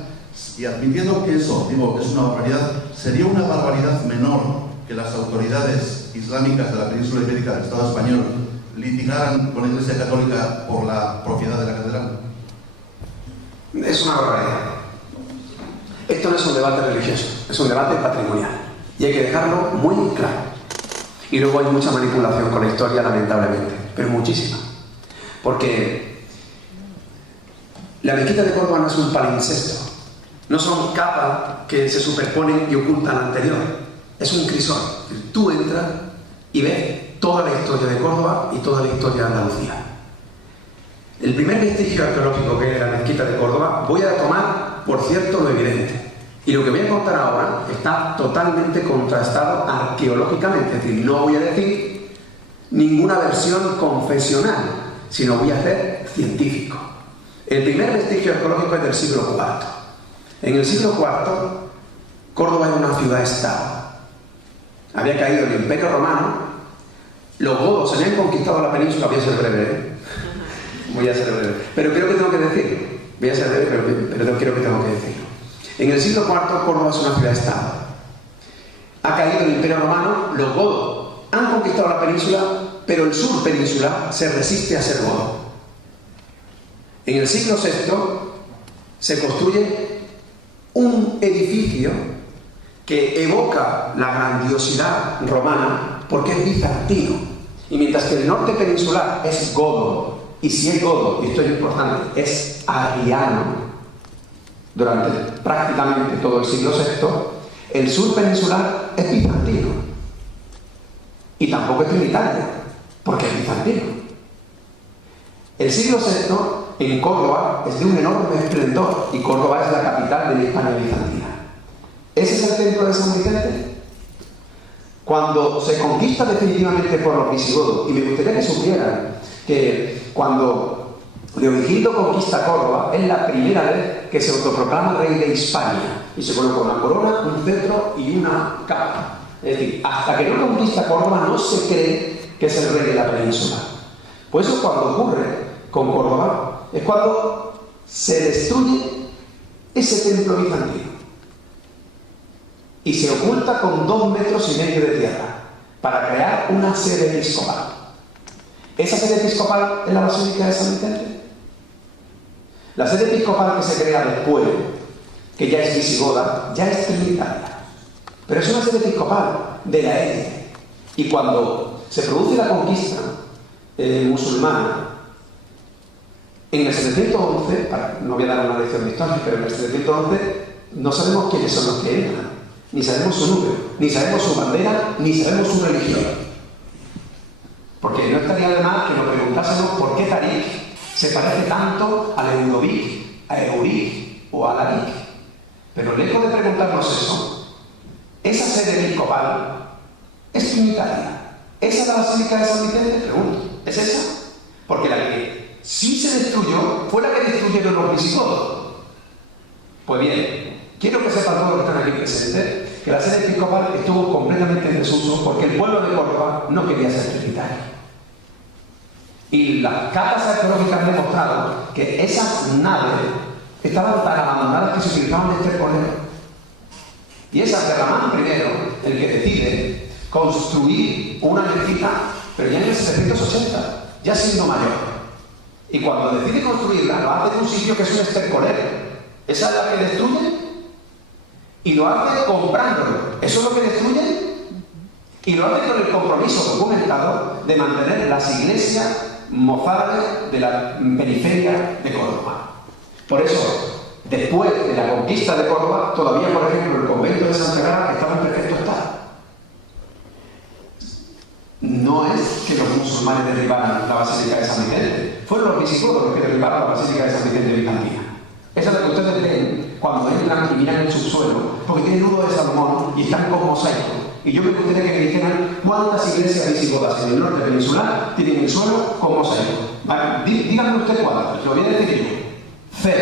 y admitiendo que eso, digo, es una barbaridad, sería una barbaridad menor que las autoridades islámicas de la península ibérica del Estado español litigaran con la Iglesia Católica por la propiedad de la catedral. Es una barbaridad. Esto no es un debate religioso, es un debate patrimonial. Y hay que dejarlo muy claro. Y luego hay mucha manipulación con la historia, lamentablemente, pero muchísima. Porque la mezquita de Córdoba no es un palimpsesto, no son capas que se superponen y ocultan la anterior, es un crisol. Tú entras y ves toda la historia de Córdoba y toda la historia de Andalucía. El primer vestigio arqueológico que es la mezquita de Córdoba, voy a tomar, por cierto, lo evidente. Y lo que voy a contar ahora está totalmente contrastado arqueológicamente, es decir, no voy a decir ninguna versión confesional, sino voy a hacer científico. El primer vestigio arqueológico es del siglo IV. En el siglo IV, Córdoba era una ciudad-estado. Había caído el Imperio Romano, los godos se habían conquistado la península, voy a ser breve, voy a ser breve, pero creo que tengo que decir, voy a ser breve, pero creo que tengo que decir. En el siglo IV, Córdoba es una ciudad-estado. Ha caído el Imperio Romano, los godos han conquistado la península, pero el sur peninsular se resiste a ser godo. En el siglo VI se construye un edificio que evoca la grandiosidad romana porque es bizantino. Y mientras que el norte peninsular es godo, y si es godo, y esto es importante, es arriano, durante prácticamente todo el siglo VI, el sur peninsular es bizantino. Y tampoco es trinitario, porque es bizantino. El siglo VI en Córdoba es de un enorme esplendor, y Córdoba es la capital de la Hispania bizantina. ¿Ese es el templo de San Vicente? Cuando se conquista definitivamente por los visigodos, y me gustaría que supieran que cuando Leovigildo conquista Córdoba, es la primera vez que se autoproclama rey de Hispania, y se coloca una corona, un cetro y una capa. Es decir, hasta que no conquista Córdoba no se cree que es el rey de la península. Pues eso cuando ocurre con Córdoba, es cuando se destruye ese templo bizantino y se oculta con 2,5 metros de tierra para crear una sede episcopal. ¿Esa sede episcopal es la Basílica de San Vicente? La sede episcopal que se crea después, que ya es visigoda, ya es trinitaria. Pero es una sede episcopal de la élite. Y cuando se produce la conquista musulmana, en el 711, no voy a dar una lección de historia, pero en el 711 no sabemos quiénes son los que entran, ni sabemos su número, ni sabemos su bandera, ni sabemos su religión. Porque no estaría de más que nos preguntásemos por qué Tarik se parece tanto a Ludovic, a Euric o a Larik. Pero lejos de preguntarnos eso, esa sede episcopal es trinitaria. ¿Esa es la Basílica de San Vicente? Pregunto, ¿es esa? Porque la que sí se destruyó fue la que destruyeron los visigodos. Pues bien, quiero que sepan todos los que están aquí presentes que la sede episcopal estuvo completamente en desuso porque el pueblo de Córdoba no quería ser trinitario. Y las capas arqueológicas han demostrado que esas naves estaban tan abandonadas que se utilizaban de estercolero. Y es Abderramán I el que decide construir una mezquita, pero ya en el 780, ya siendo mayor. Y cuando decide construirla, lo hace en un sitio que es un estercolero. ¿Esa es la que destruye? Y lo hace comprándolo. ¿Eso es lo que destruye? Y lo hace con el compromiso documentado de mantener las iglesias mozárabes de la periferia de Córdoba. Por eso, después de la conquista de Córdoba, todavía, por ejemplo, el convento de Santa Clara estaba en perfecto estado. No es que los musulmanes derribaran la Basílica de San Vicente, fueron los visigodos los que derribaron la Basílica de San Vicente de Bizantina. Esa es la que ustedes ven cuando entran y miran el subsuelo, porque tienen nudo de Salomón y están con mosaico. Y yo me gustaría que me dijeran cuántas iglesias visigodas en el norte peninsular tienen el suelo con mosaico. Vale, díganme usted cuántas, lo voy a decir yo. 0.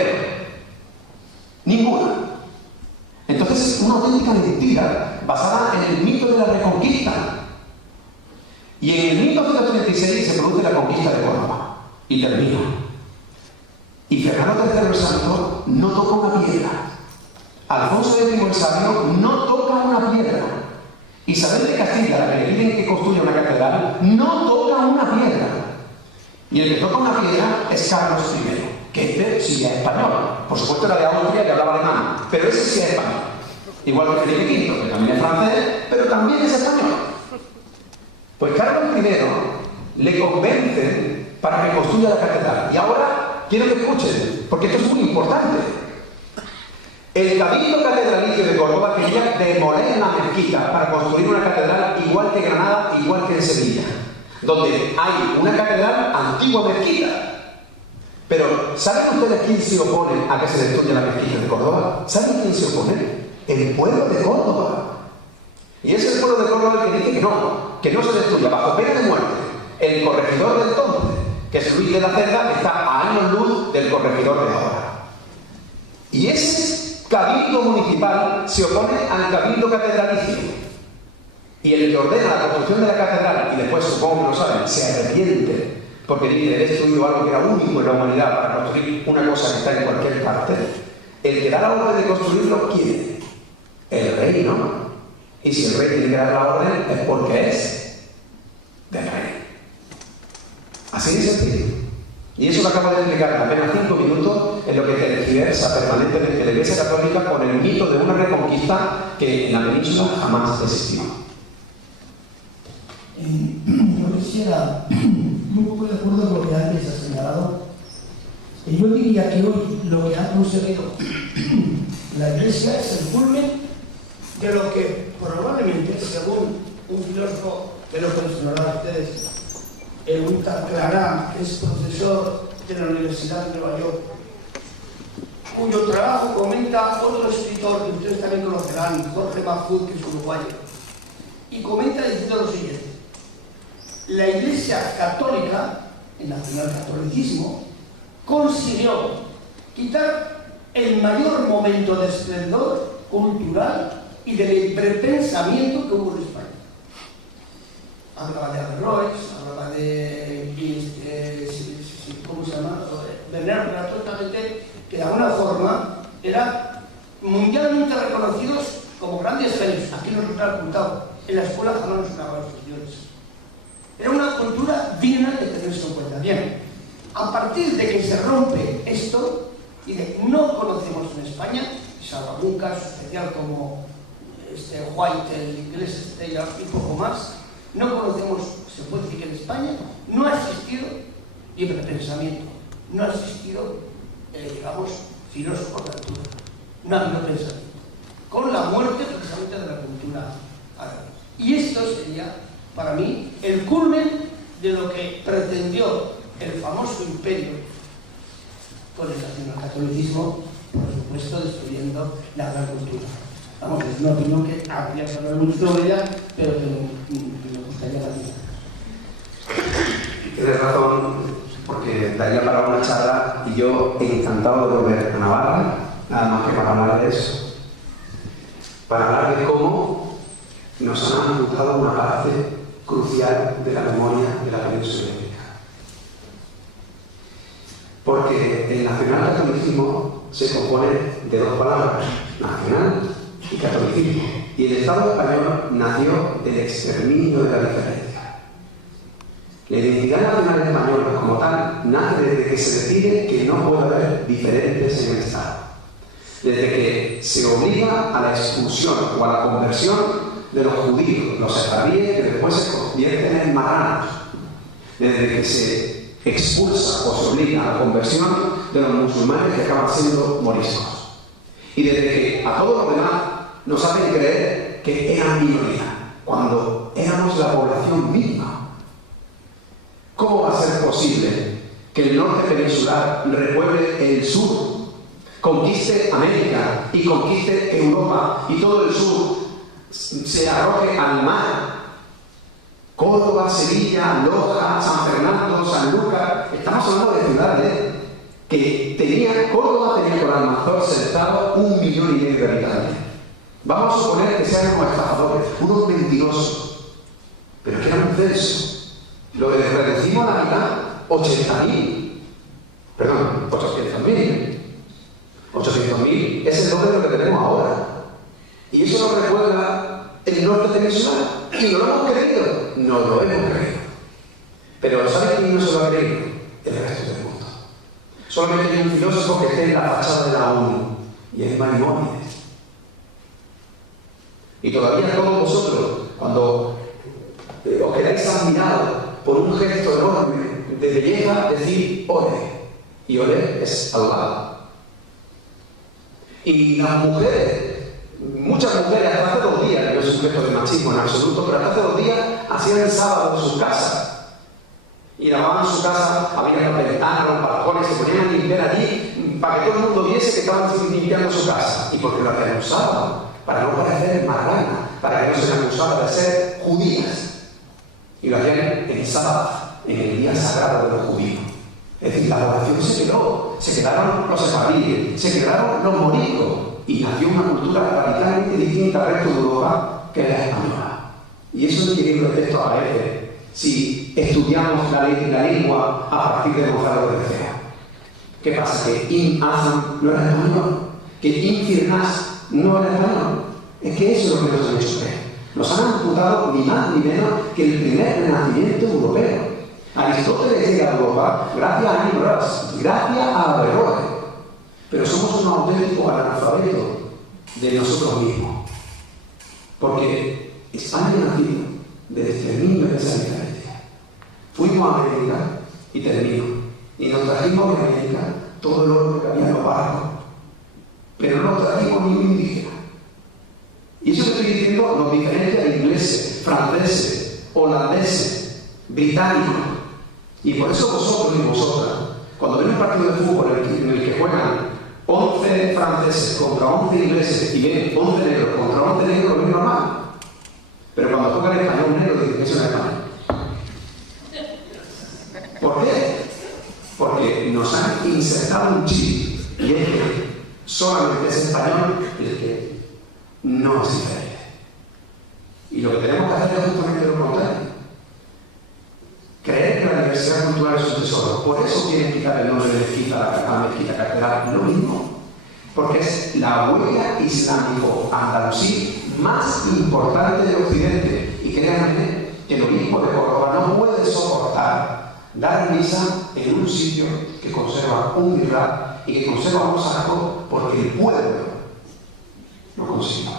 Ninguna. Entonces es una auténtica mentira basada en el mito de la Reconquista. Y en el 1236 se produce la conquista de Córdoba y termina. Y Fernando III el Santo no toca una piedra. Alfonso X el Sabio no toca una piedra. Isabel de Castilla, la que le piden que construya una catedral, no toca una piedra. Y el que toca una piedra es Carlos I, que este sí es español. Por supuesto era de Austria, que hablaba alemán, pero ese sí es español. Igual que Felipe V, que también es francés, pero también es español. Pues Carlos I le convence para que construya la catedral. Y ahora quiero que escuchen, porque esto es muy importante. El Cabildo Catedralicio de Córdoba quería demoler la mezquita para construir una catedral igual que Granada, igual que en Sevilla, donde hay una catedral antigua mezquita. Pero, ¿saben ustedes quién se opone a que se destruya la mezquita de Córdoba? ¿Saben quién se opone? El pueblo de Córdoba. Y es el pueblo de Córdoba el que dice que no se destruya bajo pena de muerte. El corregidor de entonces, que es Luis de la Cerda, está a años luz del corregidor de ahora. Y ese cabildo municipal se opone al cabildo catedralicio. Y el que ordena la construcción de la catedral, y después supongo que lo saben, se arrepiente, porque dice, he destruido algo que era único en la humanidad para construir una cosa que está en cualquier parte. El que da la orden de construirlo, ¿quién? El rey, ¿no? Y si el rey tiene que dar la orden, es porque es del rey. Así de sencillo. Y eso lo acabo de explicar en apenas 5 minutos, en lo que tergiversa permanentemente la Iglesia Católica con el mito de una reconquista que en la península jamás existió. Yo quisiera, un poco de acuerdo con lo que antes ha señalado, yo diría que hoy lo que ha conseguido la Iglesia es el culmen de lo que probablemente, según un filósofo que lo mencionará a ustedes, el Uta Clarán, que es profesor de la Universidad de Nueva York, cuyo trabajo comenta otro escritor que ustedes también conocerán, Jorge Mahfoud, que es uruguayo, y comenta diciendo lo siguiente: la Iglesia Católica, el nacionalcatolicismo, consiguió quitar el mayor momento de esplendor cultural y del hiperpensamiento que hubo en España. Hablaba de Averroes, hablaba de ¿cómo se llama? Bernard Platón, que de alguna forma eran mundialmente reconocidos como grandes genios. Aquí nos lo han ocultado. En la escuela jamás nos sonaban los señores. Era una cultura digna de tenerse en cuenta. Bien, a partir de que se rompe esto y de que no conocemos en España, salvo algún caso especial como White, el inglés y poco más, no conocemos, se puede decir que en España no ha existido hiperpensamiento, no ha existido, digamos, filósofos de altura, no ha habido pensamiento, con la muerte precisamente de la cultura árabe. Y esto sería, para mí, el culmen de lo que pretendió el famoso imperio con el nacionalcatolicismo, por supuesto, destruyendo la gran cultura. Vamos, es una opinión que habría que hablar mucho sobre ella, pero que me gustaría también. Tienes razón, porque daría para una charla y yo encantado de volver a Navarra, nada más que para hablar de eso. Para hablar de cómo nos han amputado una parte crucial de la memoria de la península ibérica. Porque el nacionalcatolicismo se compone de dos palabras, nacional y catolicismo. Y el Estado español nació del exterminio de la diferencia. La identidad nacional española como tal nace desde que se decide que no puede haber diferentes en el Estado. Desde que se obliga a la expulsión o a la conversión de los judíos, los sefardíes, que después se convierten en marranos. Desde que se expulsa o se obliga a la conversión de los musulmanes que acaban siendo moriscos. Y desde que a todos los demás nos hacen creer que eran minoría, cuando éramos la población misma. ¿Cómo va a ser posible que el norte peninsular repueble el sur, conquiste América y conquiste Europa y todo el sur se arroje al mar? Córdoba, Sevilla, Loja, San Fernando, Sanlúcar, estamos hablando de ciudades que Córdoba tenía por Almanzor cercado 1,5 millones de habitantes. Vamos a suponer que sean unos estafadores, unos mentirosos, pero que eran un censo. Lo que les reducimos a la mitad, 80.000. Perdón, 800.000. 800.000 es el doble de lo que tenemos ahora. Y eso nos recuerda el norte peninsular. Y no lo hemos creído. No lo hemos creído. Pero ¿sabe quién no se lo ha creído? El resto del mundo. Solamente hay un filósofo que esté en la fachada de la ONU. Y es Maimónides. Y todavía todos vosotros, cuando os quedáis admirados por un gesto enorme de belleza decir Ore, y Ore es Allah. Y las mujeres, muchas mujeres, hasta hace 2 días, no es un gesto de machismo en absoluto, pero hasta hace 2 días hacían el sábado en sus casas. Y lavaban su casa, abrían las ventanas, los balcones, se ponían a limpiar allí para que todo el mundo viese que estaban limpiando su casa. ¿Y por qué lo hacían un sábado? Para no parecer marrana, para que no se les acusara de ser judías. Y lo hacían en sábado, en el día sagrado de los judíos. Es decir, la adoración se quedó, se quedaron los sefardíes, se quedaron los moriscos, y nació una cultura radicalmente distinta al resto de Europa que la española. Y eso es que protesto a veces si estudiamos la lengua a partir de Gonzalo de Bercea. ¿Qué pasa? ¿Que In Azam no era español? ¿Que In Firnas no era español? Es que eso es lo que nos han hecho creer. Nos han amputado ni más ni menos que el primer renacimiento europeo. Aristóteles llega a Europa gracias a Nicolás, gracias a Averroes. Pero somos un auténtico analfabeto de nosotros mismos. Porque España nació del exterminio de esa diferencia. Fuimos a América y terminó. Y nos trajimos de América todo el oro que había en los barcos. Pero no nos trajimos ningún indígena. Y eso que estoy diciendo nos diferencia de ingleses, franceses, holandeses, británicos. Y por eso vosotros y vosotras, cuando ven un partido de fútbol en el que juegan 11 franceses contra 11 ingleses y ven 11 negros contra 11 negros, lo ven normal. Pero cuando juega el español negro, dicen que eso no es español. ¿Por qué? Porque nos han insertado un chip, y es que solamente es español el que no es diferente. Y lo que tenemos que hacer es justamente lo contrario. Creer que la diversidad cultural es un tesoro. Por eso quieren quitar el nombre de mezquita a la mezquita catedral. Lo mismo. Porque es la huella islámico-andalusí más importante del Occidente. Y créanme que el obispo de Córdoba no puede soportar dar misa en un sitio que conserva un mihrab y que conserva un saco porque el pueblo lo consiga.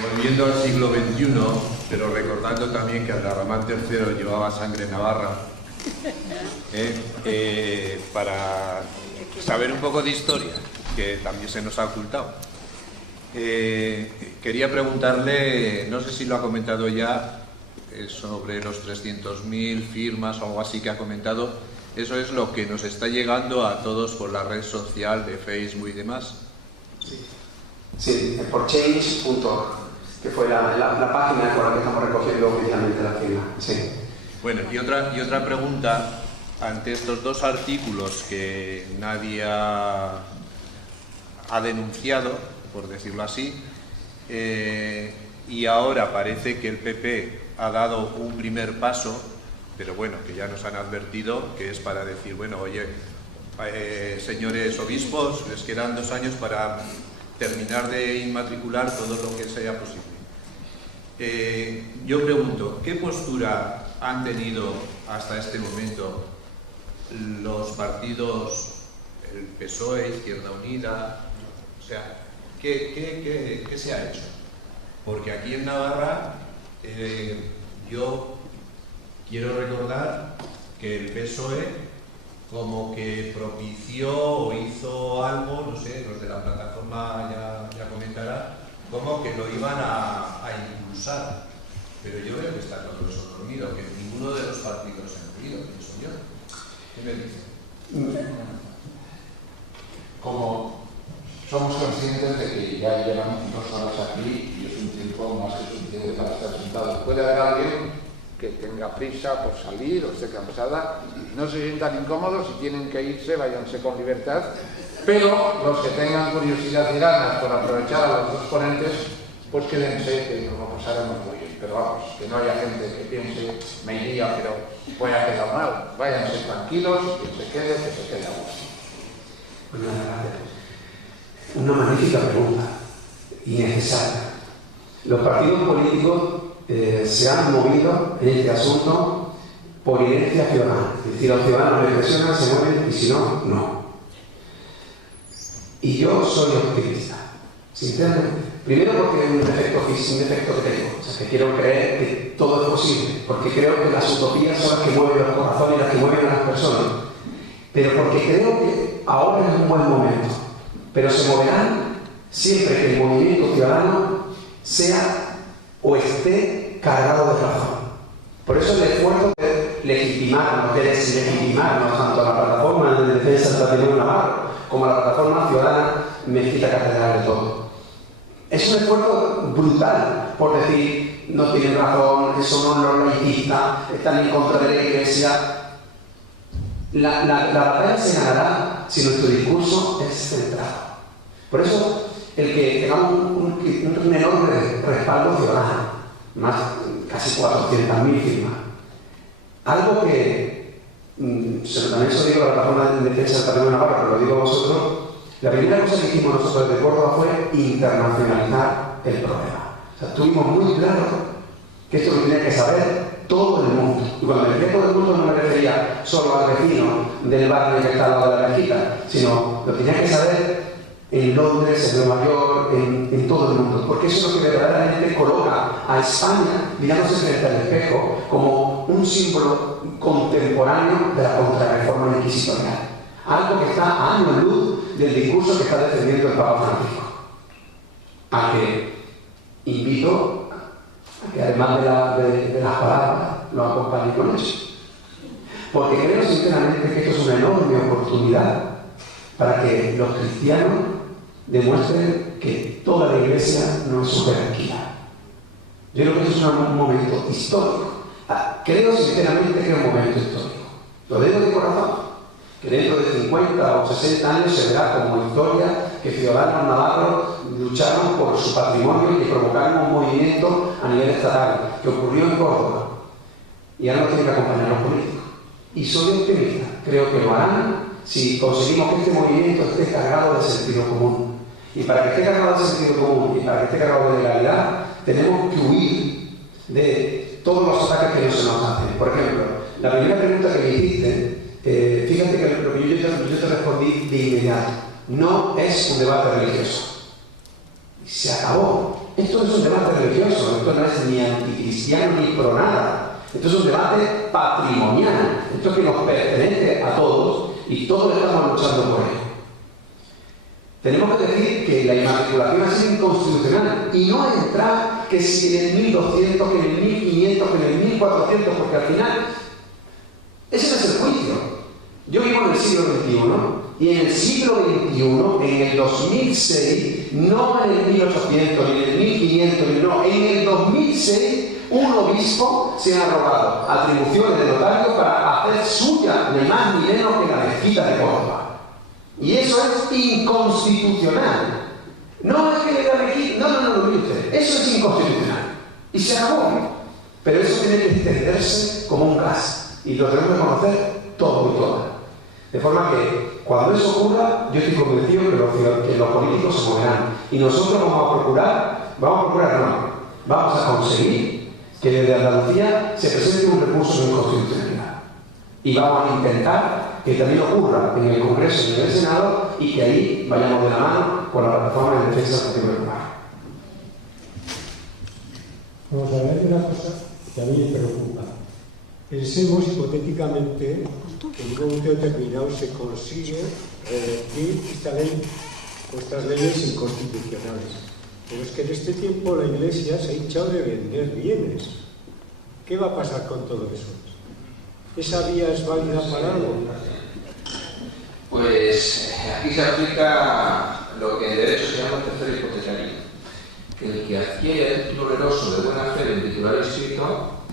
Volviendo al siglo XXI, pero recordando también que Abderramán III llevaba sangre navarra, para saber un poco de historia, que también se nos ha ocultado. Quería preguntarle, no sé si lo ha comentado ya, sobre los 300.000 firmas o algo así que ha comentado. Eso es lo que nos está llegando a todos por la red social de Facebook y demás. Sí, por change.org, que fue la página con la que estamos recogiendo oficialmente la firma. Sí. Bueno, y otra pregunta, ante estos 2 artículos que nadie ha denunciado, por decirlo así, y ahora parece que el PP ha dado un primer paso, pero bueno, que ya nos han advertido que es para decir, bueno, oye, señores obispos, les quedan 2 años para terminar de inmatricular todo lo que sea posible. Yo pregunto, ¿qué postura han tenido hasta este momento los partidos, el PSOE, Izquierda Unida? O sea, ¿qué se ha hecho? Porque aquí en Navarra yo quiero recordar que el PSOE como que propició o hizo algo, no sé, los de la plataforma ya comentará, como que lo iban a impulsar. Pero yo veo que está todo eso dormido, que ninguno de los partidos se ha movido, pienso yo. ¿Qué me dice? Como somos conscientes de que ya llevamos 2 horas aquí y es un tiempo más que suficiente para estar sentados. Puede haber alguien que tenga prisa por salir o esté cansada, no se sientan incómodos, si tienen que irse, váyanse con libertad, pero los que tengan curiosidad y ganas por aprovechar a los 2 ponentes, pues quédense, que nos lo pasaremos muy bien. Pero vamos, que no haya gente que piense, me iría, pero voy a quedar mal. Váyanse tranquilos, que se quede a gusto. Una magnífica pregunta y necesaria. Los partidos políticos se han movido en este asunto por inercia ciudadana. Es decir, los ciudadanos reflexionan, se mueven y si no, no. Y yo soy optimista. sinceramente. Primero porque es un defecto que tengo, o sea, que quiero creer que todo es posible, porque creo que las utopías son las que mueven los corazones y las que mueven a las personas, pero porque creo que ahora es un buen momento, pero se moverán siempre que el movimiento ciudadano sea o esté cargado de razón. Por eso el esfuerzo de legitimarnos, de deslegitimarnos tanto a la plataforma de defensa del patrimonio navarro como a la plataforma ciudadana Mezquita Catedral de todo. Es un esfuerzo brutal por decir, no tienen razón, son los laicistas, están en contra de la Iglesia. La batalla se ganará si nuestro discurso es centrado. Por eso, el que tengamos un enorme respaldo ciudadano, más casi 400.000 firmas, algo que también se lo digo a la plataforma de defensa del patrimonio navarro, pero lo digo a vosotros. La primera cosa que hicimos nosotros desde Córdoba fue internacionalizar el problema. O sea, tuvimos muy claro que esto lo tenía que saber todo el mundo. Y cuando me refería a todo el mundo no me refería solo al vecino del barrio que está al lado de la mezquita, sino lo tenía que saber en Londres, en Nueva York, en todo el mundo. Porque eso es lo que verdaderamente coloca a España mirándose frente al espejo como un símbolo contemporáneo de la contrarreforma inquisitorial. Algo que está a años luz del discurso que está defendiendo el Papa Francisco. A que invito a que además de las palabras lo acompañe con eso. Porque creo sinceramente que esto es una enorme oportunidad para que los cristianos demuestren que toda la Iglesia no es su jerarquía. Yo creo que eso es un momento histórico. Creo sinceramente que es un momento histórico. Lo digo de corazón. Que dentro de 50 o 60 años se verá como historia que ciudadanos navarros lucharon por su patrimonio y que provocaron un movimiento a nivel estatal, que ocurrió en Córdoba. Y ahora nos tienen que acompañar los políticos. Y soy optimista. Creo que lo harán si conseguimos que este movimiento esté cargado de sentido común. Y para que esté cargado de sentido común y para que esté cargado de legalidad, tenemos que huir de todos los ataques que no se nos hacen. Por ejemplo, la primera pregunta que me hiciste, fíjate que lo que yo te respondí de inmediato. No es un debate religioso. Se acabó. Esto no es un debate religioso, esto no es ni anticristiano ni pro nada. Esto es un debate patrimonial. Esto es que nos pertenece a todos y todos estamos luchando por ello. Tenemos que decir que la inmatriculación ha sido inconstitucional y no entrar que si en el 1200, que en el 1500, que en el 1400, porque al final ese no es el juicio. Yo vivo en el siglo XXI y en el siglo XXI, en el 2006, no en el 1800 ni en el 1500, no, en el 2006 un obispo se ha robado atribuciones de notario para hacer suya, ni más ni menos que la mezquita de Córdoba. Y eso es inconstitucional. No es que la mezquita, no, mire usted, eso es inconstitucional. Y se acabó. Pero eso tiene que entenderse como un gas. Y lo tenemos que conocer todo y todas. De forma que cuando eso ocurra, yo estoy convencido que los políticos se moverán. Y nosotros vamos a conseguir que desde Andalucía se presente un recurso de inconstitucionalidad. Y vamos a intentar que también ocurra en el Congreso y en el Senado y que ahí vayamos de la mano con la plataforma de defensa del patrimonio navarro. Vamos a ver una cosa que a mí me preocupa. Pensemos hipotéticamente que en un momento determinado se consigue revertir esta ley o estas leyes inconstitucionales. Pero es que en este tiempo la Iglesia se ha hinchado de vender bienes. ¿Qué va a pasar con todo eso? ¿Esa vía es válida para algo? Pues aquí se aplica lo que en derecho se llama tercera hipotecaria. Que el que adquiere el título oneroso de buena fe del titular inscrito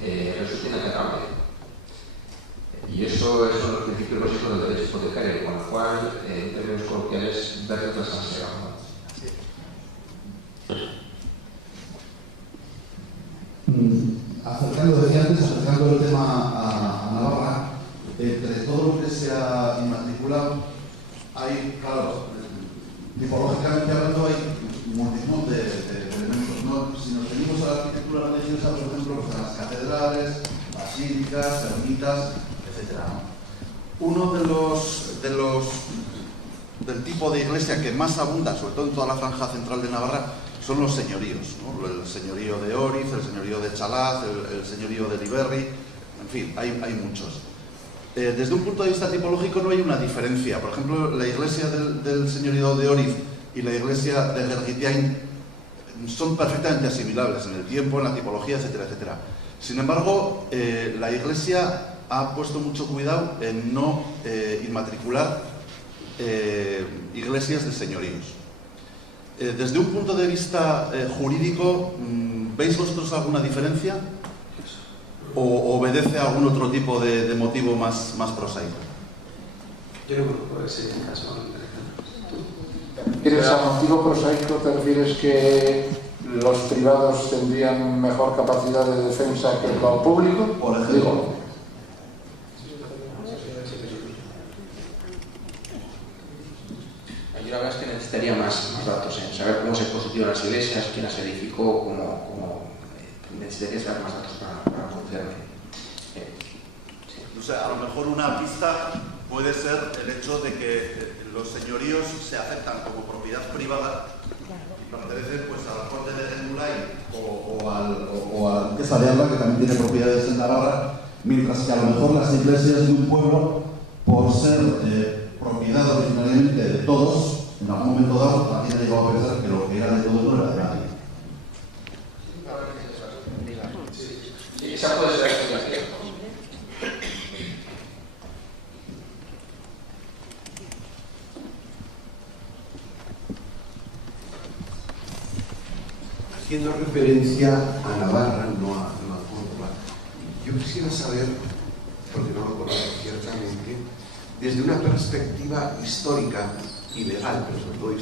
resulta inatacable. Y eso son los principios básicos del derecho hipotecario, con lo cual, en términos coloquiales, verde tras ansiedad. Acercando el tema a Navarra, entre todo lo que se ha inmatriculado, hay, claro, tipológicamente hablando, hay multitud de elementos, ¿no? Si nos venimos a la arquitectura religiosa, por ejemplo, pues a las catedrales, basílicas, ermitas, etc., ¿no? Uno de los del tipo de iglesia que más abunda, sobre todo en toda la franja central de Navarra, son los señoríos, ¿no? El señorío de Oriz, el señorío de Chalaz, el señorío de Liberri, en fin, hay muchos. Desde un punto de vista tipológico no hay una diferencia. Por ejemplo, la iglesia del señorío de Oriz y la iglesia de Gergitiain son perfectamente asimilables en el tiempo, en la tipología, etcétera, etcétera. Sin embargo, la iglesia ha puesto mucho cuidado en no inmatricular iglesias de señoríos. Desde un punto de vista jurídico, ¿veis vosotros alguna diferencia? ¿O obedece a algún otro tipo de motivo más prosaico? Yo no conozco ese caso. ¿Quieres a motivo prosaico? ¿Te refieres que los privados tendrían mejor capacidad de defensa que lo público? Por ejemplo. Yo la verdad es que necesitaría más datos, saber cómo se constituyeron las iglesias, quién las edificó, necesitaría saber más datos para conocerme. O sea, a lo mejor una pista puede ser el hecho de que los señoríos se aceptan como propiedad privada y pertenecen pues a la corte de Gendulain o a la Duquesa de Alba, que también tiene propiedades en Navarra, mientras que a lo mejor las iglesias de un pueblo, por ser propiedad originariamente de todos, en algún momento dado también ha llegado a pensar que lo que era de todos no era de nadie. Sí, esa puede ser la explicación. Haciendo referencia a Navarra, no a Córdoba, yo quisiera saber, porque no lo conozco ciertamente, desde una perspectiva histórica y legal, pero sobre todo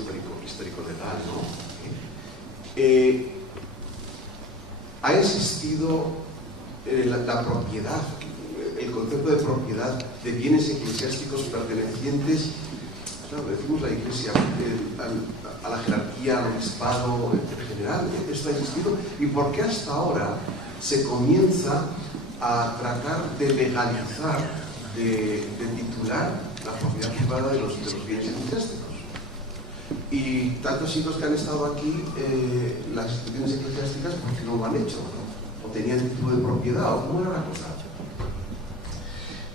histórico-legal, ¿no? ¿Ha existido la propiedad, el concepto de propiedad de bienes eclesiásticos pertenecientes, claro, decimos la Iglesia, a la jerarquía, al obispado en general? ¿Esto ha existido? ¿Y por qué hasta ahora se comienza a tratar de legalizar, de titular la propiedad privada de los bienes eclesiásticos? Y tantos siglos que han estado aquí las instituciones eclesiásticas, ¿por qué no lo han hecho? ¿O tenían título de propiedad? ¿O cómo era la cosa?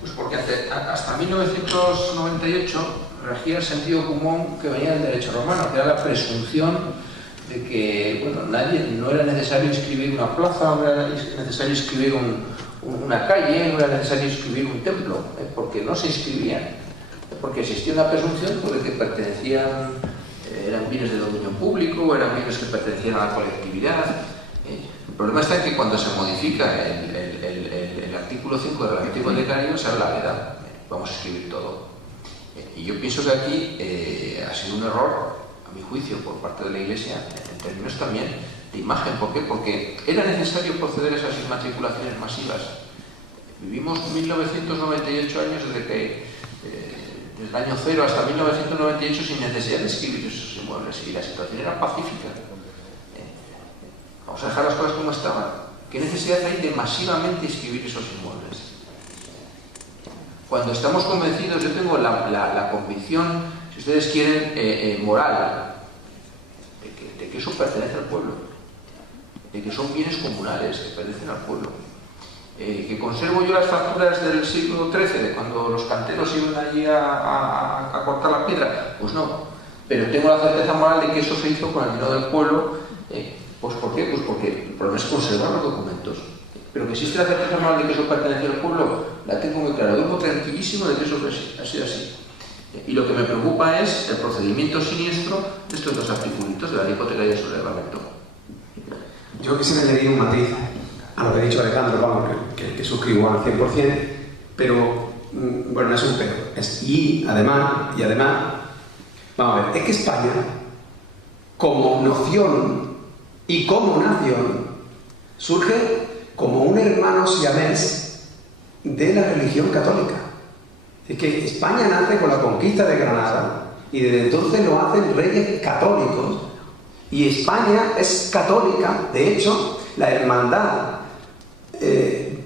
Pues porque hasta 1998 regía el sentido común que venía del derecho romano, que era la presunción de que no era necesario inscribir una plaza, no era necesario inscribir una calle, no era necesario inscribir un templo, porque no se inscribían, porque existía una presunción de que pertenecían, eran bienes de dominio público, eran bienes que pertenecían a la colectividad. El problema está en que cuando se modifica el artículo 5 del relativo decanario se habla de edad, vamos a escribir todo. Y yo pienso que aquí ha sido un error, a mi juicio, por parte de la Iglesia, en términos también de imagen. ¿Por qué? Porque era necesario proceder a esas inmatriculaciones masivas. Vivimos 1998 años desde el año 0 hasta 1998 sin necesidad de escribir esos inmuebles, y la situación era pacífica. Vamos a dejar las cosas como estaban. ¿Qué necesidad hay de masivamente inscribir esos inmuebles? Cuando estamos convencidos, yo tengo la convicción, si ustedes quieren, moral, de que eso pertenece al pueblo, de que son bienes comunales que pertenecen al pueblo, que conservo yo las facturas del siglo XIII, de cuando los canteros iban allí a cortar la piedra, pues no, pero tengo la certeza moral de que eso se hizo con el dinero del pueblo. Pues ¿por qué? Pues porque el problema es conservar los documentos. Pero que existe la certeza moral de que eso pertenece al pueblo, la tengo muy clara. Duermo tranquilísimo de que eso ha sido así. Y lo que me preocupa es el procedimiento siniestro de estos dos articulitos de la ley hipotecaria sobre el reglamento. Yo quisiera añadir un matiz a lo que ha dicho Alejandro, vamos, que suscribo al 100%, pero, bueno, no es un pero. Y además, vamos a ver, es que España, como noción y como nación, surge como un hermano siamés de la religión católica. Es que España nace con la conquista de Granada y desde entonces lo hacen reyes católicos, y España es católica. De hecho, la hermandad,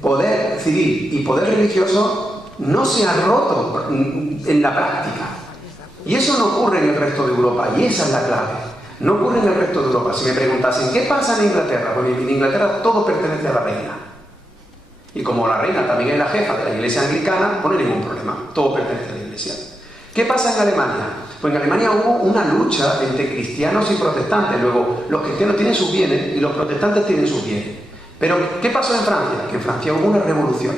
poder civil y poder religioso no se ha roto en la práctica. Y eso no ocurre en el resto de Europa, y esa es la clave. No ocurre en el resto de Europa. Si me preguntasen, ¿qué pasa en Inglaterra? Pues en Inglaterra todo pertenece a la reina. Y como la reina también es la jefa de la iglesia anglicana, no hay ningún problema, todo pertenece a la iglesia. ¿Qué pasa en Alemania? Pues en Alemania hubo una lucha entre cristianos y protestantes. Luego, los cristianos tienen sus bienes y los protestantes tienen sus bienes. Pero, ¿qué pasó en Francia? Que en Francia hubo una revolución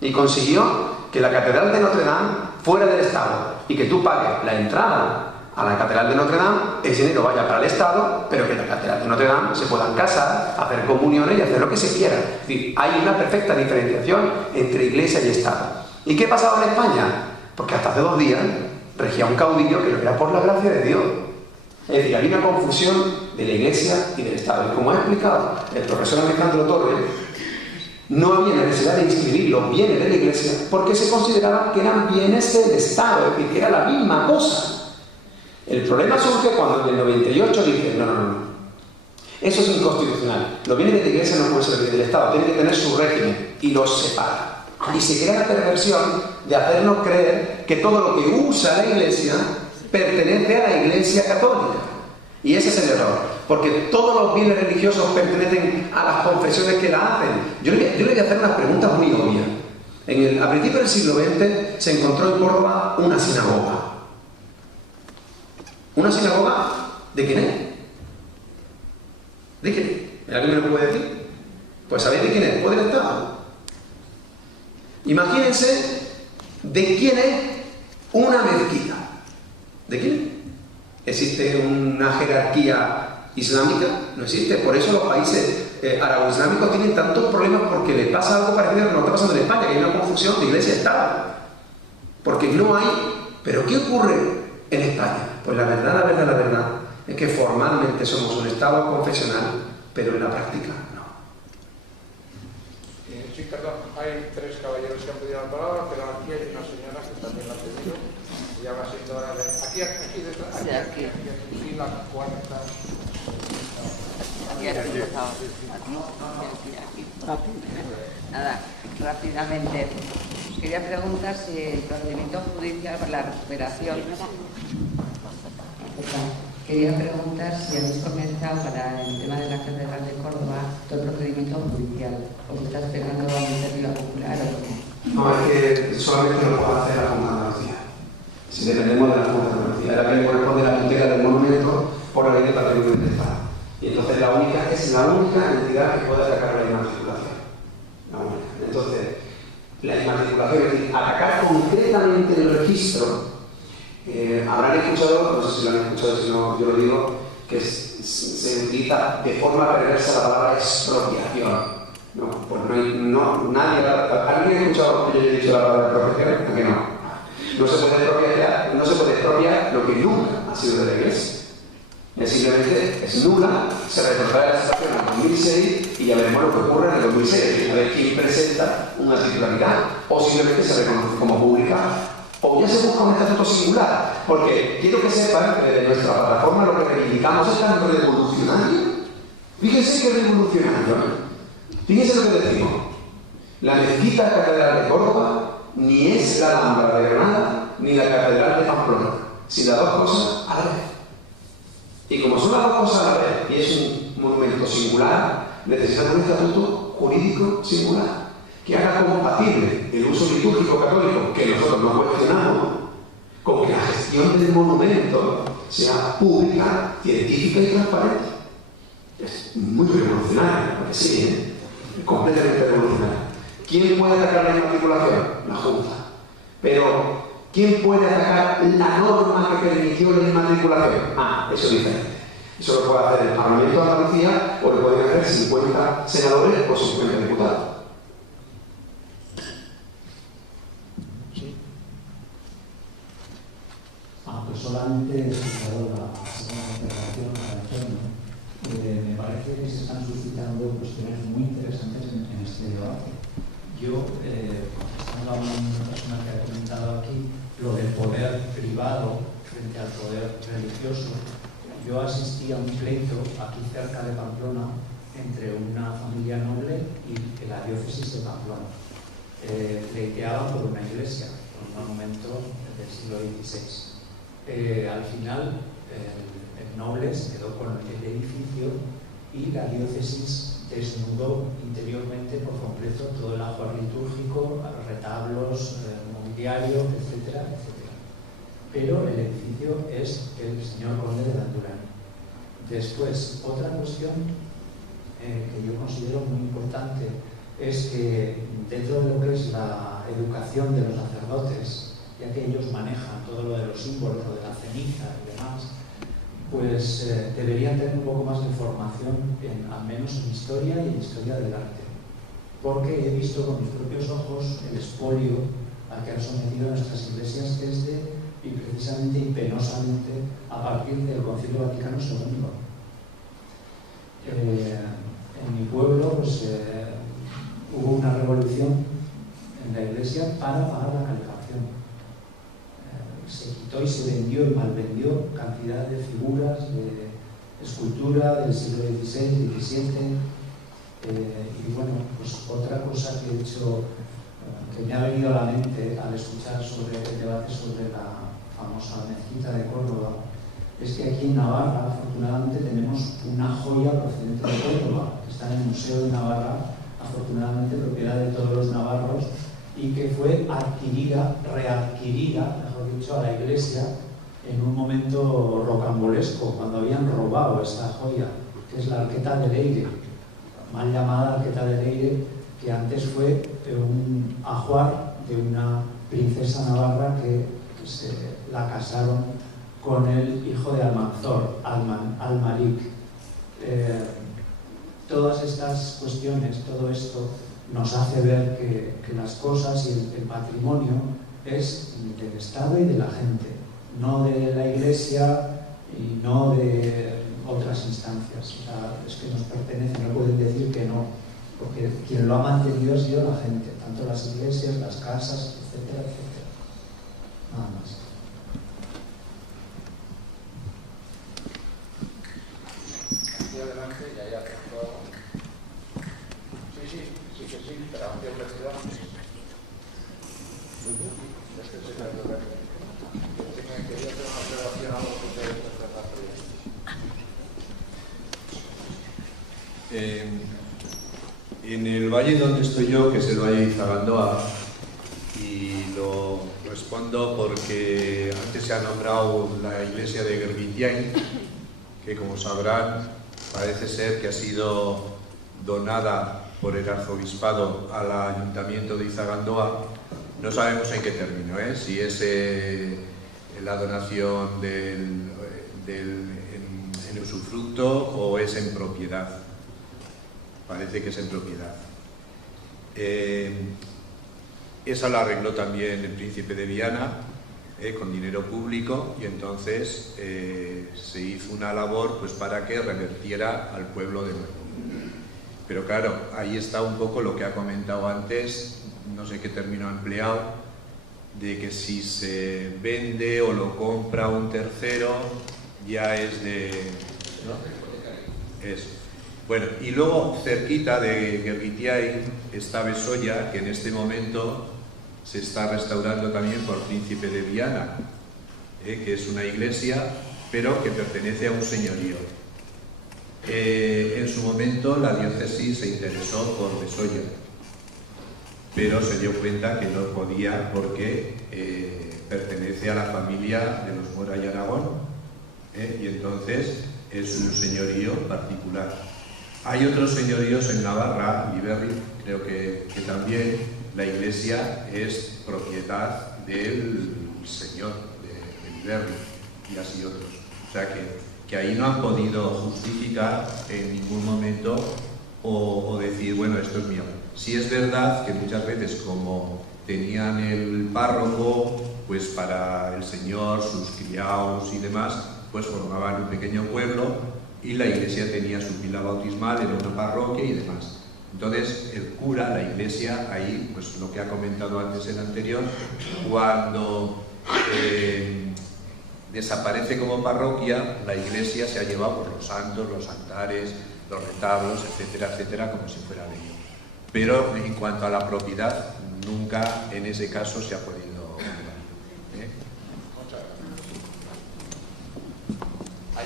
y consiguió que la Catedral de Notre Dame fuera del Estado y que tú pagues la entrada a la Catedral de Notre Dame, ese dinero vaya para el Estado, pero que en la Catedral de Notre Dame se puedan casar, hacer comuniones y hacer lo que se quiera. Es decir, hay una perfecta diferenciación entre Iglesia y Estado. ¿Y qué pasaba en España? Porque hasta hace 2 días regía un caudillo que lo era por la gracia de Dios. Es decir, había una confusión de la Iglesia y del Estado. Y como ha explicado el profesor Alejandro Torres, no había necesidad de inscribir los bienes de la Iglesia porque se consideraban que eran bienes del Estado, es decir, que era la misma cosa. El problema surge cuando en el 98 dicen, no, eso es inconstitucional. Los bienes de la Iglesia no pueden ser bienes del Estado, tienen que tener su régimen y los separa. Y se crea la perversión de hacernos creer que todo lo que usa la Iglesia pertenece a la Iglesia católica. Y ese es el error, porque todos los bienes religiosos pertenecen a las confesiones que la hacen. Yo le voy a hacer unas preguntas muy obvias. A principios del siglo XX se encontró en Córdoba una sinagoga. ¿Una sinagoga? ¿De quién es? ¿De quién es? ¿Alguien me lo puede decir? Pues ¿sabéis de quién es? Pues del Estado. Imagínense de quién es una mezquita. ¿De quién? ¿Existe una jerarquía islámica? No existe. Por eso los países árabe-islámicos tienen tantos problemas porque les pasa algo parecido a lo que nos está pasando en España, que hay una confusión de iglesia y Estado. Porque no hay... ¿Pero qué ocurre en España? Pues la verdad es que formalmente somos un Estado confesional, pero en la práctica no. Sí, perdón, hay 3 caballeros que han pedido la palabra, pero aquí hay una señora que también la ha pedido. Ya va siendo hora de... Aquí detrás. Sí, aquí. Sí, la cuarta. Aquí. Nada, rápidamente. Os quería preguntar si el procedimiento judicial para la recuperación... Quería preguntar si habéis comenzado para el tema de la Catedral de Córdoba todo el procedimiento judicial. ¿Os está esperando a la iniciativa popular o no? No, es que solamente lo puede hacer la Junta de Andalucía. Si dependemos de la Junta de Andalucía, era que le corresponde la tutela del monumento por la ley de patrimonio del Estado. Y entonces es la única entidad que puede atacar la inmatriculación. La única. Entonces, la inmatriculación, es decir, atacar concretamente el registro. Habrán escuchado, no sé si lo han escuchado, si no yo lo digo, que se utiliza de forma perversa la palabra expropiación. No, pues nadie. ¿Alguien ha escuchado que yo haya dicho la palabra expropiación? ¿A que no? No se puede expropiar lo que nunca ha sido de la Iglesia. Simplemente es nula, se retrotrae la situación en 2006 y ya veremos lo que ocurre en el 2006, a ver quién presenta una titularidad, o simplemente se reconoce como pública, o ya se busca un estatuto singular, porque quiero que sepan que de nuestra plataforma lo que reivindicamos es tan revolucionario. Fíjense qué revolucionario, ¿no? Fíjense lo que decimos. La mezquita Catedral de Córdoba ni es la Alhambra de Granada ni la Catedral de Pamplona, sino las 2 cosas a la vez. Y como son las 2 cosas a la vez y es un monumento singular, necesitamos un estatuto jurídico singular que haga compatible el uso litúrgico católico, que nosotros no cuestionamos, con que la gestión del monumento sea pública, científica y transparente. Es muy revolucionario, porque sí, completamente revolucionario. ¿Quién puede atacar la inmatriculación? La Junta. Pero, ¿quién puede atacar la norma que permitió la inmatriculación? Eso es diferente. Eso lo puede hacer el Parlamento de Andalucía o lo pueden hacer 50 senadores o 50 diputados. Pues solamente he escuchado la segunda intervención de Antonio. Me parece que se están suscitando cuestiones muy interesantes en este debate. Yo, contestando a una persona que ha comentado aquí, lo del poder privado frente al poder religioso, yo asistí a un pleito aquí cerca de Pamplona entre una familia noble y la diócesis de Pamplona. Pleiteaban por una iglesia, por un monumento del siglo XVI. Al final, el noble se quedó con el edificio y la diócesis desnudó interiormente por completo todo el ajuar litúrgico, retablos, mobiliario, etcétera, etcétera. Pero el edificio es el señor conde de Landurán. Después, otra cuestión que yo considero muy importante es que dentro de lo que es la educación de los sacerdotes, ya que ellos manejan todo lo de los símbolos, lo de la ceniza y demás, pues deberían tener un poco más de formación, al menos en historia y en historia del arte. Porque he visto con mis propios ojos el expolio al que han sometido a nuestras iglesias desde, y precisamente y penosamente, a partir del Concilio Vaticano II. En mi pueblo pues, hubo una revolución en la iglesia para pagar la calefacción. Se quitó y se vendió y malvendió cantidad de figuras de escultura del siglo XVI, XVII. Y bueno, pues otra cosa que he hecho, que me ha venido a la mente al escuchar sobre el debate sobre la famosa mezquita de Córdoba, es que aquí en Navarra, afortunadamente, tenemos una joya procedente de Córdoba, que está en el Museo de Navarra, afortunadamente propiedad de todos los navarros, y que fue readquirida, mejor dicho, a la iglesia en un momento rocambolesco, cuando habían robado esta joya, que es la Arqueta de Leire, mal llamada Arqueta de Leire, que antes fue un ajuar de una princesa navarra que se la casaron con el hijo de Almanzor, Almaric. Todas estas cuestiones, todo esto, nos hace ver que las cosas y el patrimonio es del Estado y de la gente, no de la Iglesia y no de otras instancias. O sea, es que nos pertenece, no pueden decir que no, porque quien lo ha mantenido ha sido la gente, tanto las iglesias, las casas, etcétera, etcétera. Nada más. Aquí adelante y allá atrás. Sí, pero aunque vestido quería hacer una observación a lo que ustedes en el valle donde estoy yo, que es el valle de Izagandoa, y lo respondo porque antes se ha nombrado la iglesia de Gergitiain, que como sabrán parece ser que ha sido donada por el arzobispado al ayuntamiento de Izagandoa. No sabemos en qué término, si es la donación en usufructo o es en propiedad. Parece que es en propiedad. Esa la arregló también el príncipe de Viana con dinero público, y entonces se hizo una labor pues para que revertiera al pueblo de nuevo. Pero claro, ahí está un poco lo que ha comentado antes, no sé qué término ha empleado, de que si se vende o lo compra un tercero, ya es de... ¿no? Eso. Bueno, y luego cerquita de Gergitiain está Besolla, que en este momento se está restaurando también por príncipe de Viana, que es una iglesia, pero que pertenece a un señorío. En su momento la diócesis se interesó por Besolla, pero se dio cuenta que no podía porque pertenece a la familia de los Mora y Aragón, y entonces es un señorío particular. Hay otros señoríos en Navarra, Liberri, creo que también la iglesia es propiedad del señor de Liberri, y así otros. O sea que ahí no han podido justificar en ningún momento o decir, bueno, esto es mío. Sí es verdad que muchas veces, como tenían el párroco, pues para el señor, sus criados y demás, pues formaban un pequeño pueblo, y la iglesia tenía su pila bautismal en otra parroquia y demás. Entonces el cura, la iglesia, ahí, pues lo que ha comentado antes el anterior, cuando desaparece como parroquia, la iglesia se ha llevado por los santos, los altares, los retablos, etcétera, etcétera, como si fuera de ello. Pero en cuanto a la propiedad, nunca en ese caso se ha podido.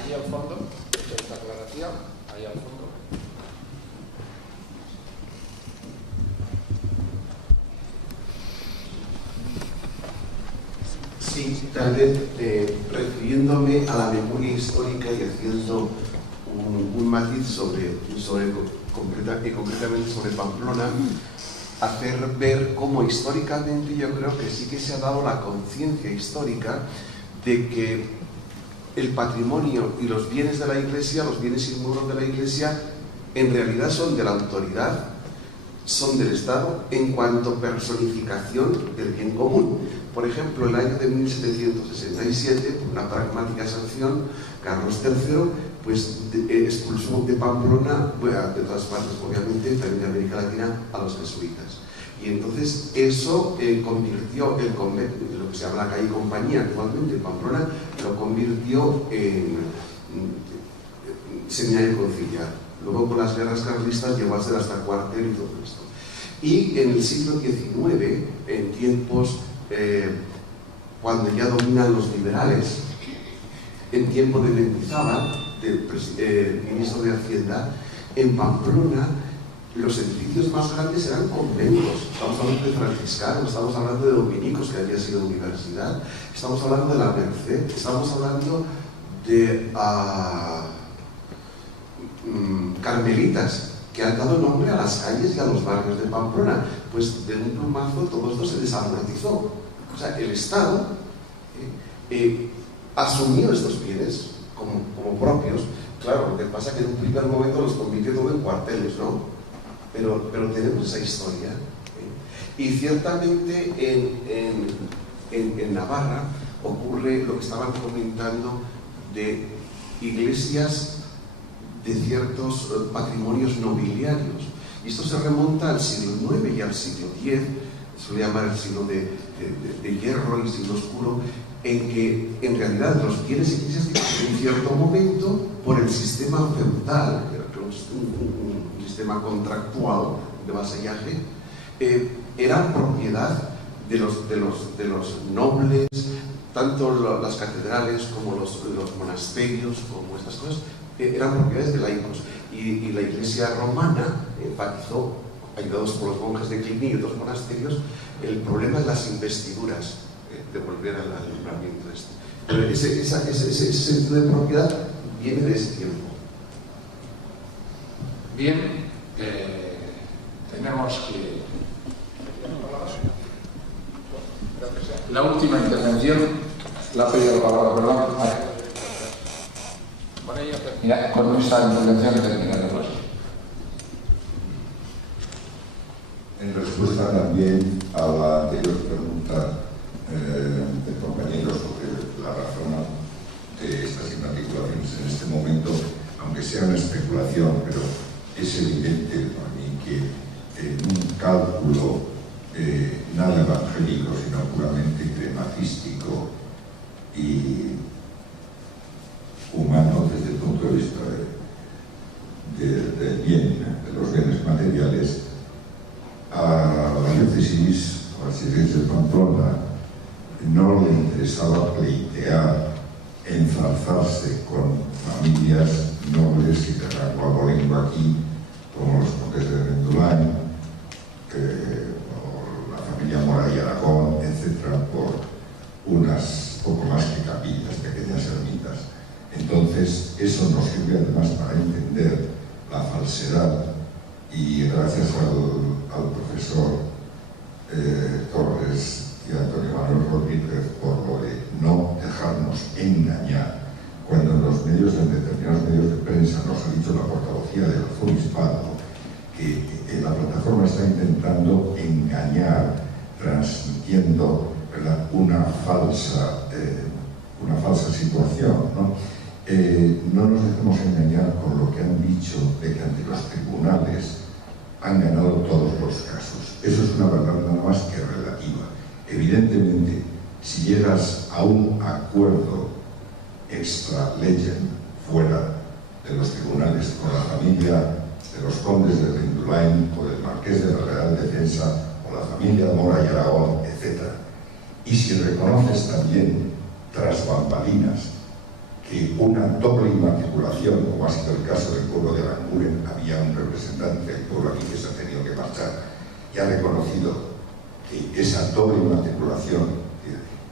allí al fondo, hecha esta aclaración, ahí al fondo. Sí, tal vez refiriéndome a la memoria histórica y haciendo un matiz concretamente sobre Pamplona, hacer ver cómo históricamente yo creo que sí que se ha dado la conciencia histórica de que el patrimonio y los bienes de la Iglesia, los bienes inmuebles de la Iglesia, en realidad son de la autoridad, son del Estado en cuanto personificación del bien común. Por ejemplo, el año de 1767, por una pragmática sanción, Carlos III pues expulsó de Pamplona, de todas partes obviamente, también de América Latina, a los jesuitas. Y entonces eso convirtió el convento, lo que se llama la calle Compañía actualmente en Pamplona, lo convirtió en seminario conciliar. Luego con las guerras carlistas llegó a ser hasta cuartel y todo esto. Y en el siglo XIX, en tiempos cuando ya dominan los liberales, en tiempo de Mendizábal, del ministro de Hacienda, en Pamplona los edificios más grandes eran conventos. Estamos hablando de franciscanos, estamos hablando de dominicos, que había sido universidad, estamos hablando de la Merced, estamos hablando de carmelitas, que han dado nombre a las calles y a los barrios de Pamplona. Pues de un plumazo todo esto se desamortizó. O sea, el Estado asumió estos bienes como propios. Claro, lo que pasa es que en un primer momento los convirtió todo en cuarteles, ¿no? Pero tenemos esa historia. Y ciertamente en Navarra ocurre lo que estaban comentando de iglesias de ciertos patrimonios nobiliarios. Y esto se remonta al siglo IX y al siglo X, se suele llamar el siglo de hierro y siglo oscuro, en que en realidad los bienes eclesiásticos en cierto momento, por el sistema feudal, que es un sistema contractual de vasallaje, eran propiedad de los nobles, tanto las catedrales como los monasterios, como estas cosas, eran propiedades de laicos. Y la Iglesia romana enfatizó, ayudados por los monjes de Cluny y otros monasterios, el problema de las investiduras, de volver al alumbramiento de esto. Pero ese sentido de propiedad viene de ese tiempo. Bien, tenemos que... La última intervención, la ha pedido la palabra, perdón. Mira, con esta intervención terminaremos. En respuesta también a la anterior pregunta del compañero sobre la razón de estas inmatriculaciones en este momento, aunque sea una especulación, pero es evidente para mí que en un cálculo nada evangélico, sino puramente crematístico y humano desde el punto de vista del bien, de los bienes materiales, a la diócesis, a la diócesis de Pamplona, no le interesaba pleitear, enzarzarse con familias nobles y de rango abolengo aquí, como los condes de Vendulain, o la familia Mora y Aragón, etc., por unas poco más que capillas, pequeñas ermitas. Entonces, eso nos sirve además para entender la falsedad, y gracias al profesor Torres y a Antonio Manuel Rodríguez por lo de no dejarnos engañar, cuando en determinados medios de prensa nos ha dicho la portavocía del arzobispado que la plataforma está intentando engañar, transmitiendo, ¿verdad?, una falsa situación, ¿no? No nos dejemos engañar con lo que han dicho de que ante los tribunales han ganado todos los casos. Eso es una verdad nada más que relativa. Evidentemente, si llegas a un acuerdo extra legem fuera de los tribunales con la familia de los condes de Vendulain o del marqués de la Real Defensa o la familia Mora y Aragón, etc., y si reconoces también tras bambalinas que una doble inmatriculación, como ha sido el caso del pueblo de Aranguren, había un representante del pueblo aquí que se ha tenido que marchar y ha reconocido que esa doble inmatriculación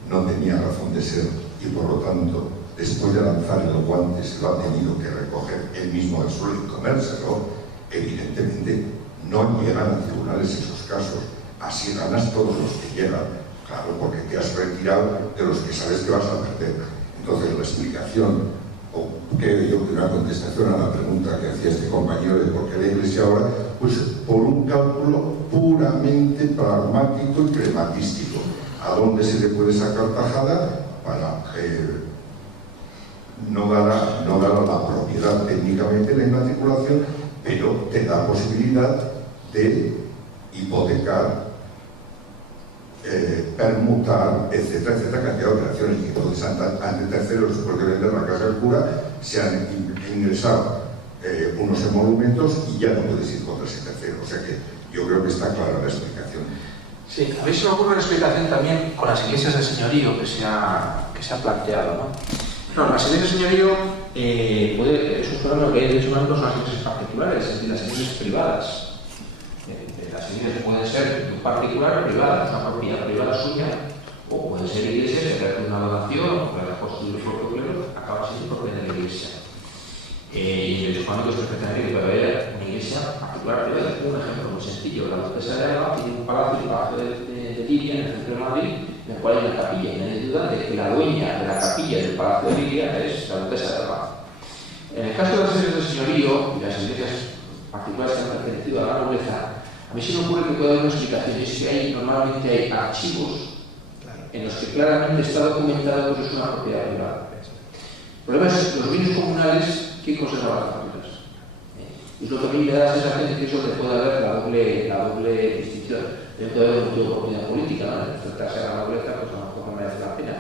no tenía razón de ser y por lo tanto, después de lanzar el guante, se lo ha tenido que recoger él mismo del suelo y comérselo. Evidentemente, no llegan a tribunales esos casos, así ganas todos los que llegan, claro, porque te has retirado de los que sabes que vas a perder. Entonces, la explicación, o creo yo que una contestación a la pregunta que hacía este compañero de por qué la Iglesia ahora, pues por un cálculo puramente pragmático y crematístico. ¿A dónde se le puede sacar tajada? Para no dará la propiedad técnicamente la inmatriculación, pero te da posibilidad de hipotecar, permutar, etcétera, etcétera, cantidad de operaciones. Y entonces ante terceros, después de vender la casa del cura, se han ingresado unos emolumentos y ya no puedes ir contra ese tercero. O sea que yo creo que está clara la explicación. Sí, a mí se me ocurre una explicación también con las iglesias de señorío que se ha planteado, ¿no? No, las iglesias de señorío, es un problema que hay de hecho no son las iglesias particulares, es decir, las iglesias privadas. Las iglesias pueden ser particular o privadas, una propiedad privada suya, o pueden ser iglesias que hacen una donación o que la construye el propio clero, acaba siendo propiedad de la iglesia. Y en los económicos perfectamente que puede haber una iglesia particular privada. Un ejemplo muy sencillo: la Duquesa de Alba tiene un palacio, el Palacio de Liria, en el centro de Madrid, en el cual hay una capilla, y no hay duda de que la dueña de la capilla del Palacio de Liria es la Duquesa de Alba. En el caso de las iglesias de señorío y las iglesias particulares que han pertenecido a la nobleza, a mí se me ocurre que puede haber una explicación, y es que normalmente hay archivos en los que claramente está documentado que eso es una propiedad privada. El problema es los bienes comunales. ¿Quién conserva las familias? Y es lo que a mí me da la sensación de que eso le puede haber la doble distinción. Debe haber un motivo de oportunidad política, ¿no? Enfrentarse a la nobleza, pues a lo mejor no merece la pena.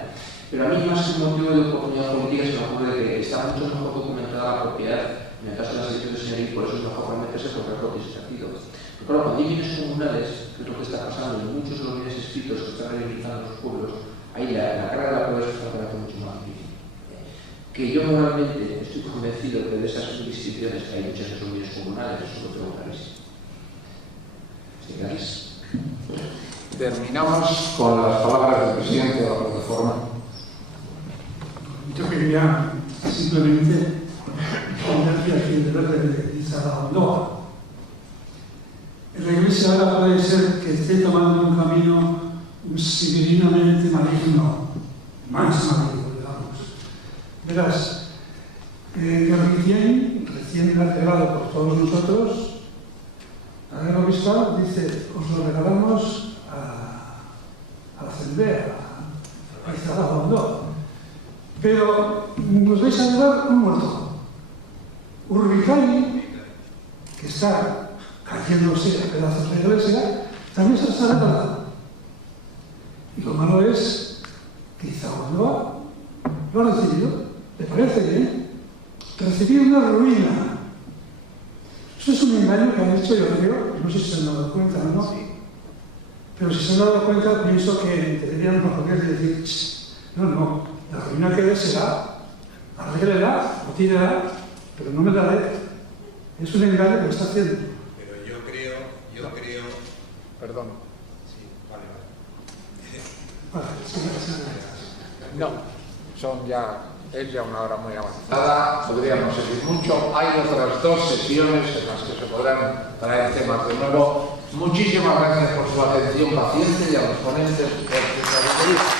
Pero a mí, más que un motivo de oportunidad política, se me ocurre que está mucho mejor documentada la propiedad en el caso de las elecciones de señorío, y por eso es mejor meterse por el propio partido. Pero claro, cuando hay bienes comunales, que es lo que está pasando en muchos de los bienes escritos que están reivindicando los pueblos, ahí la carga de la prueba es mucho más difícil. Que yo normalmente estoy convencido que de esas instituciones que hay muchas que son bienes comunales, eso lo tengo clarísimo. ¿Sí, Terminamos con las palabras del presidente de la plataforma. Yo quería simplemente poner aquí el deber de Isabel Ondoa. La Iglesia ahora puede ser que esté tomando un camino severinamente maligno, más maligno. Verás, recién alterado por todos nosotros, el obispo dice: os lo regalamos a la Asamblea, a Isabel Ondoa, pero nos vais a llevar un muerto. Urbicani, que está cayéndose a pedazos de la iglesia, también se está regalado. Y lo malo es que Isabel Ondoa lo ha recibido. ¿Le parece bien? Recibir una ruina. Eso es un engaño que han hecho, yo creo, no sé si se han dado cuenta o no, pero si se han dado cuenta, pienso que deberían poder decir: no, la ruina que será, arréglala o tírala, pero no me la dé. Es un engaño que está haciendo. Pero yo creo... Perdón. Sí, vale. No, son ya... Es ya una hora muy avanzada, podríamos seguir mucho. Hay otras dos sesiones en las que se podrán traer temas de nuevo. Muchísimas gracias por su atención paciente y a los ponentes por su sabiduría.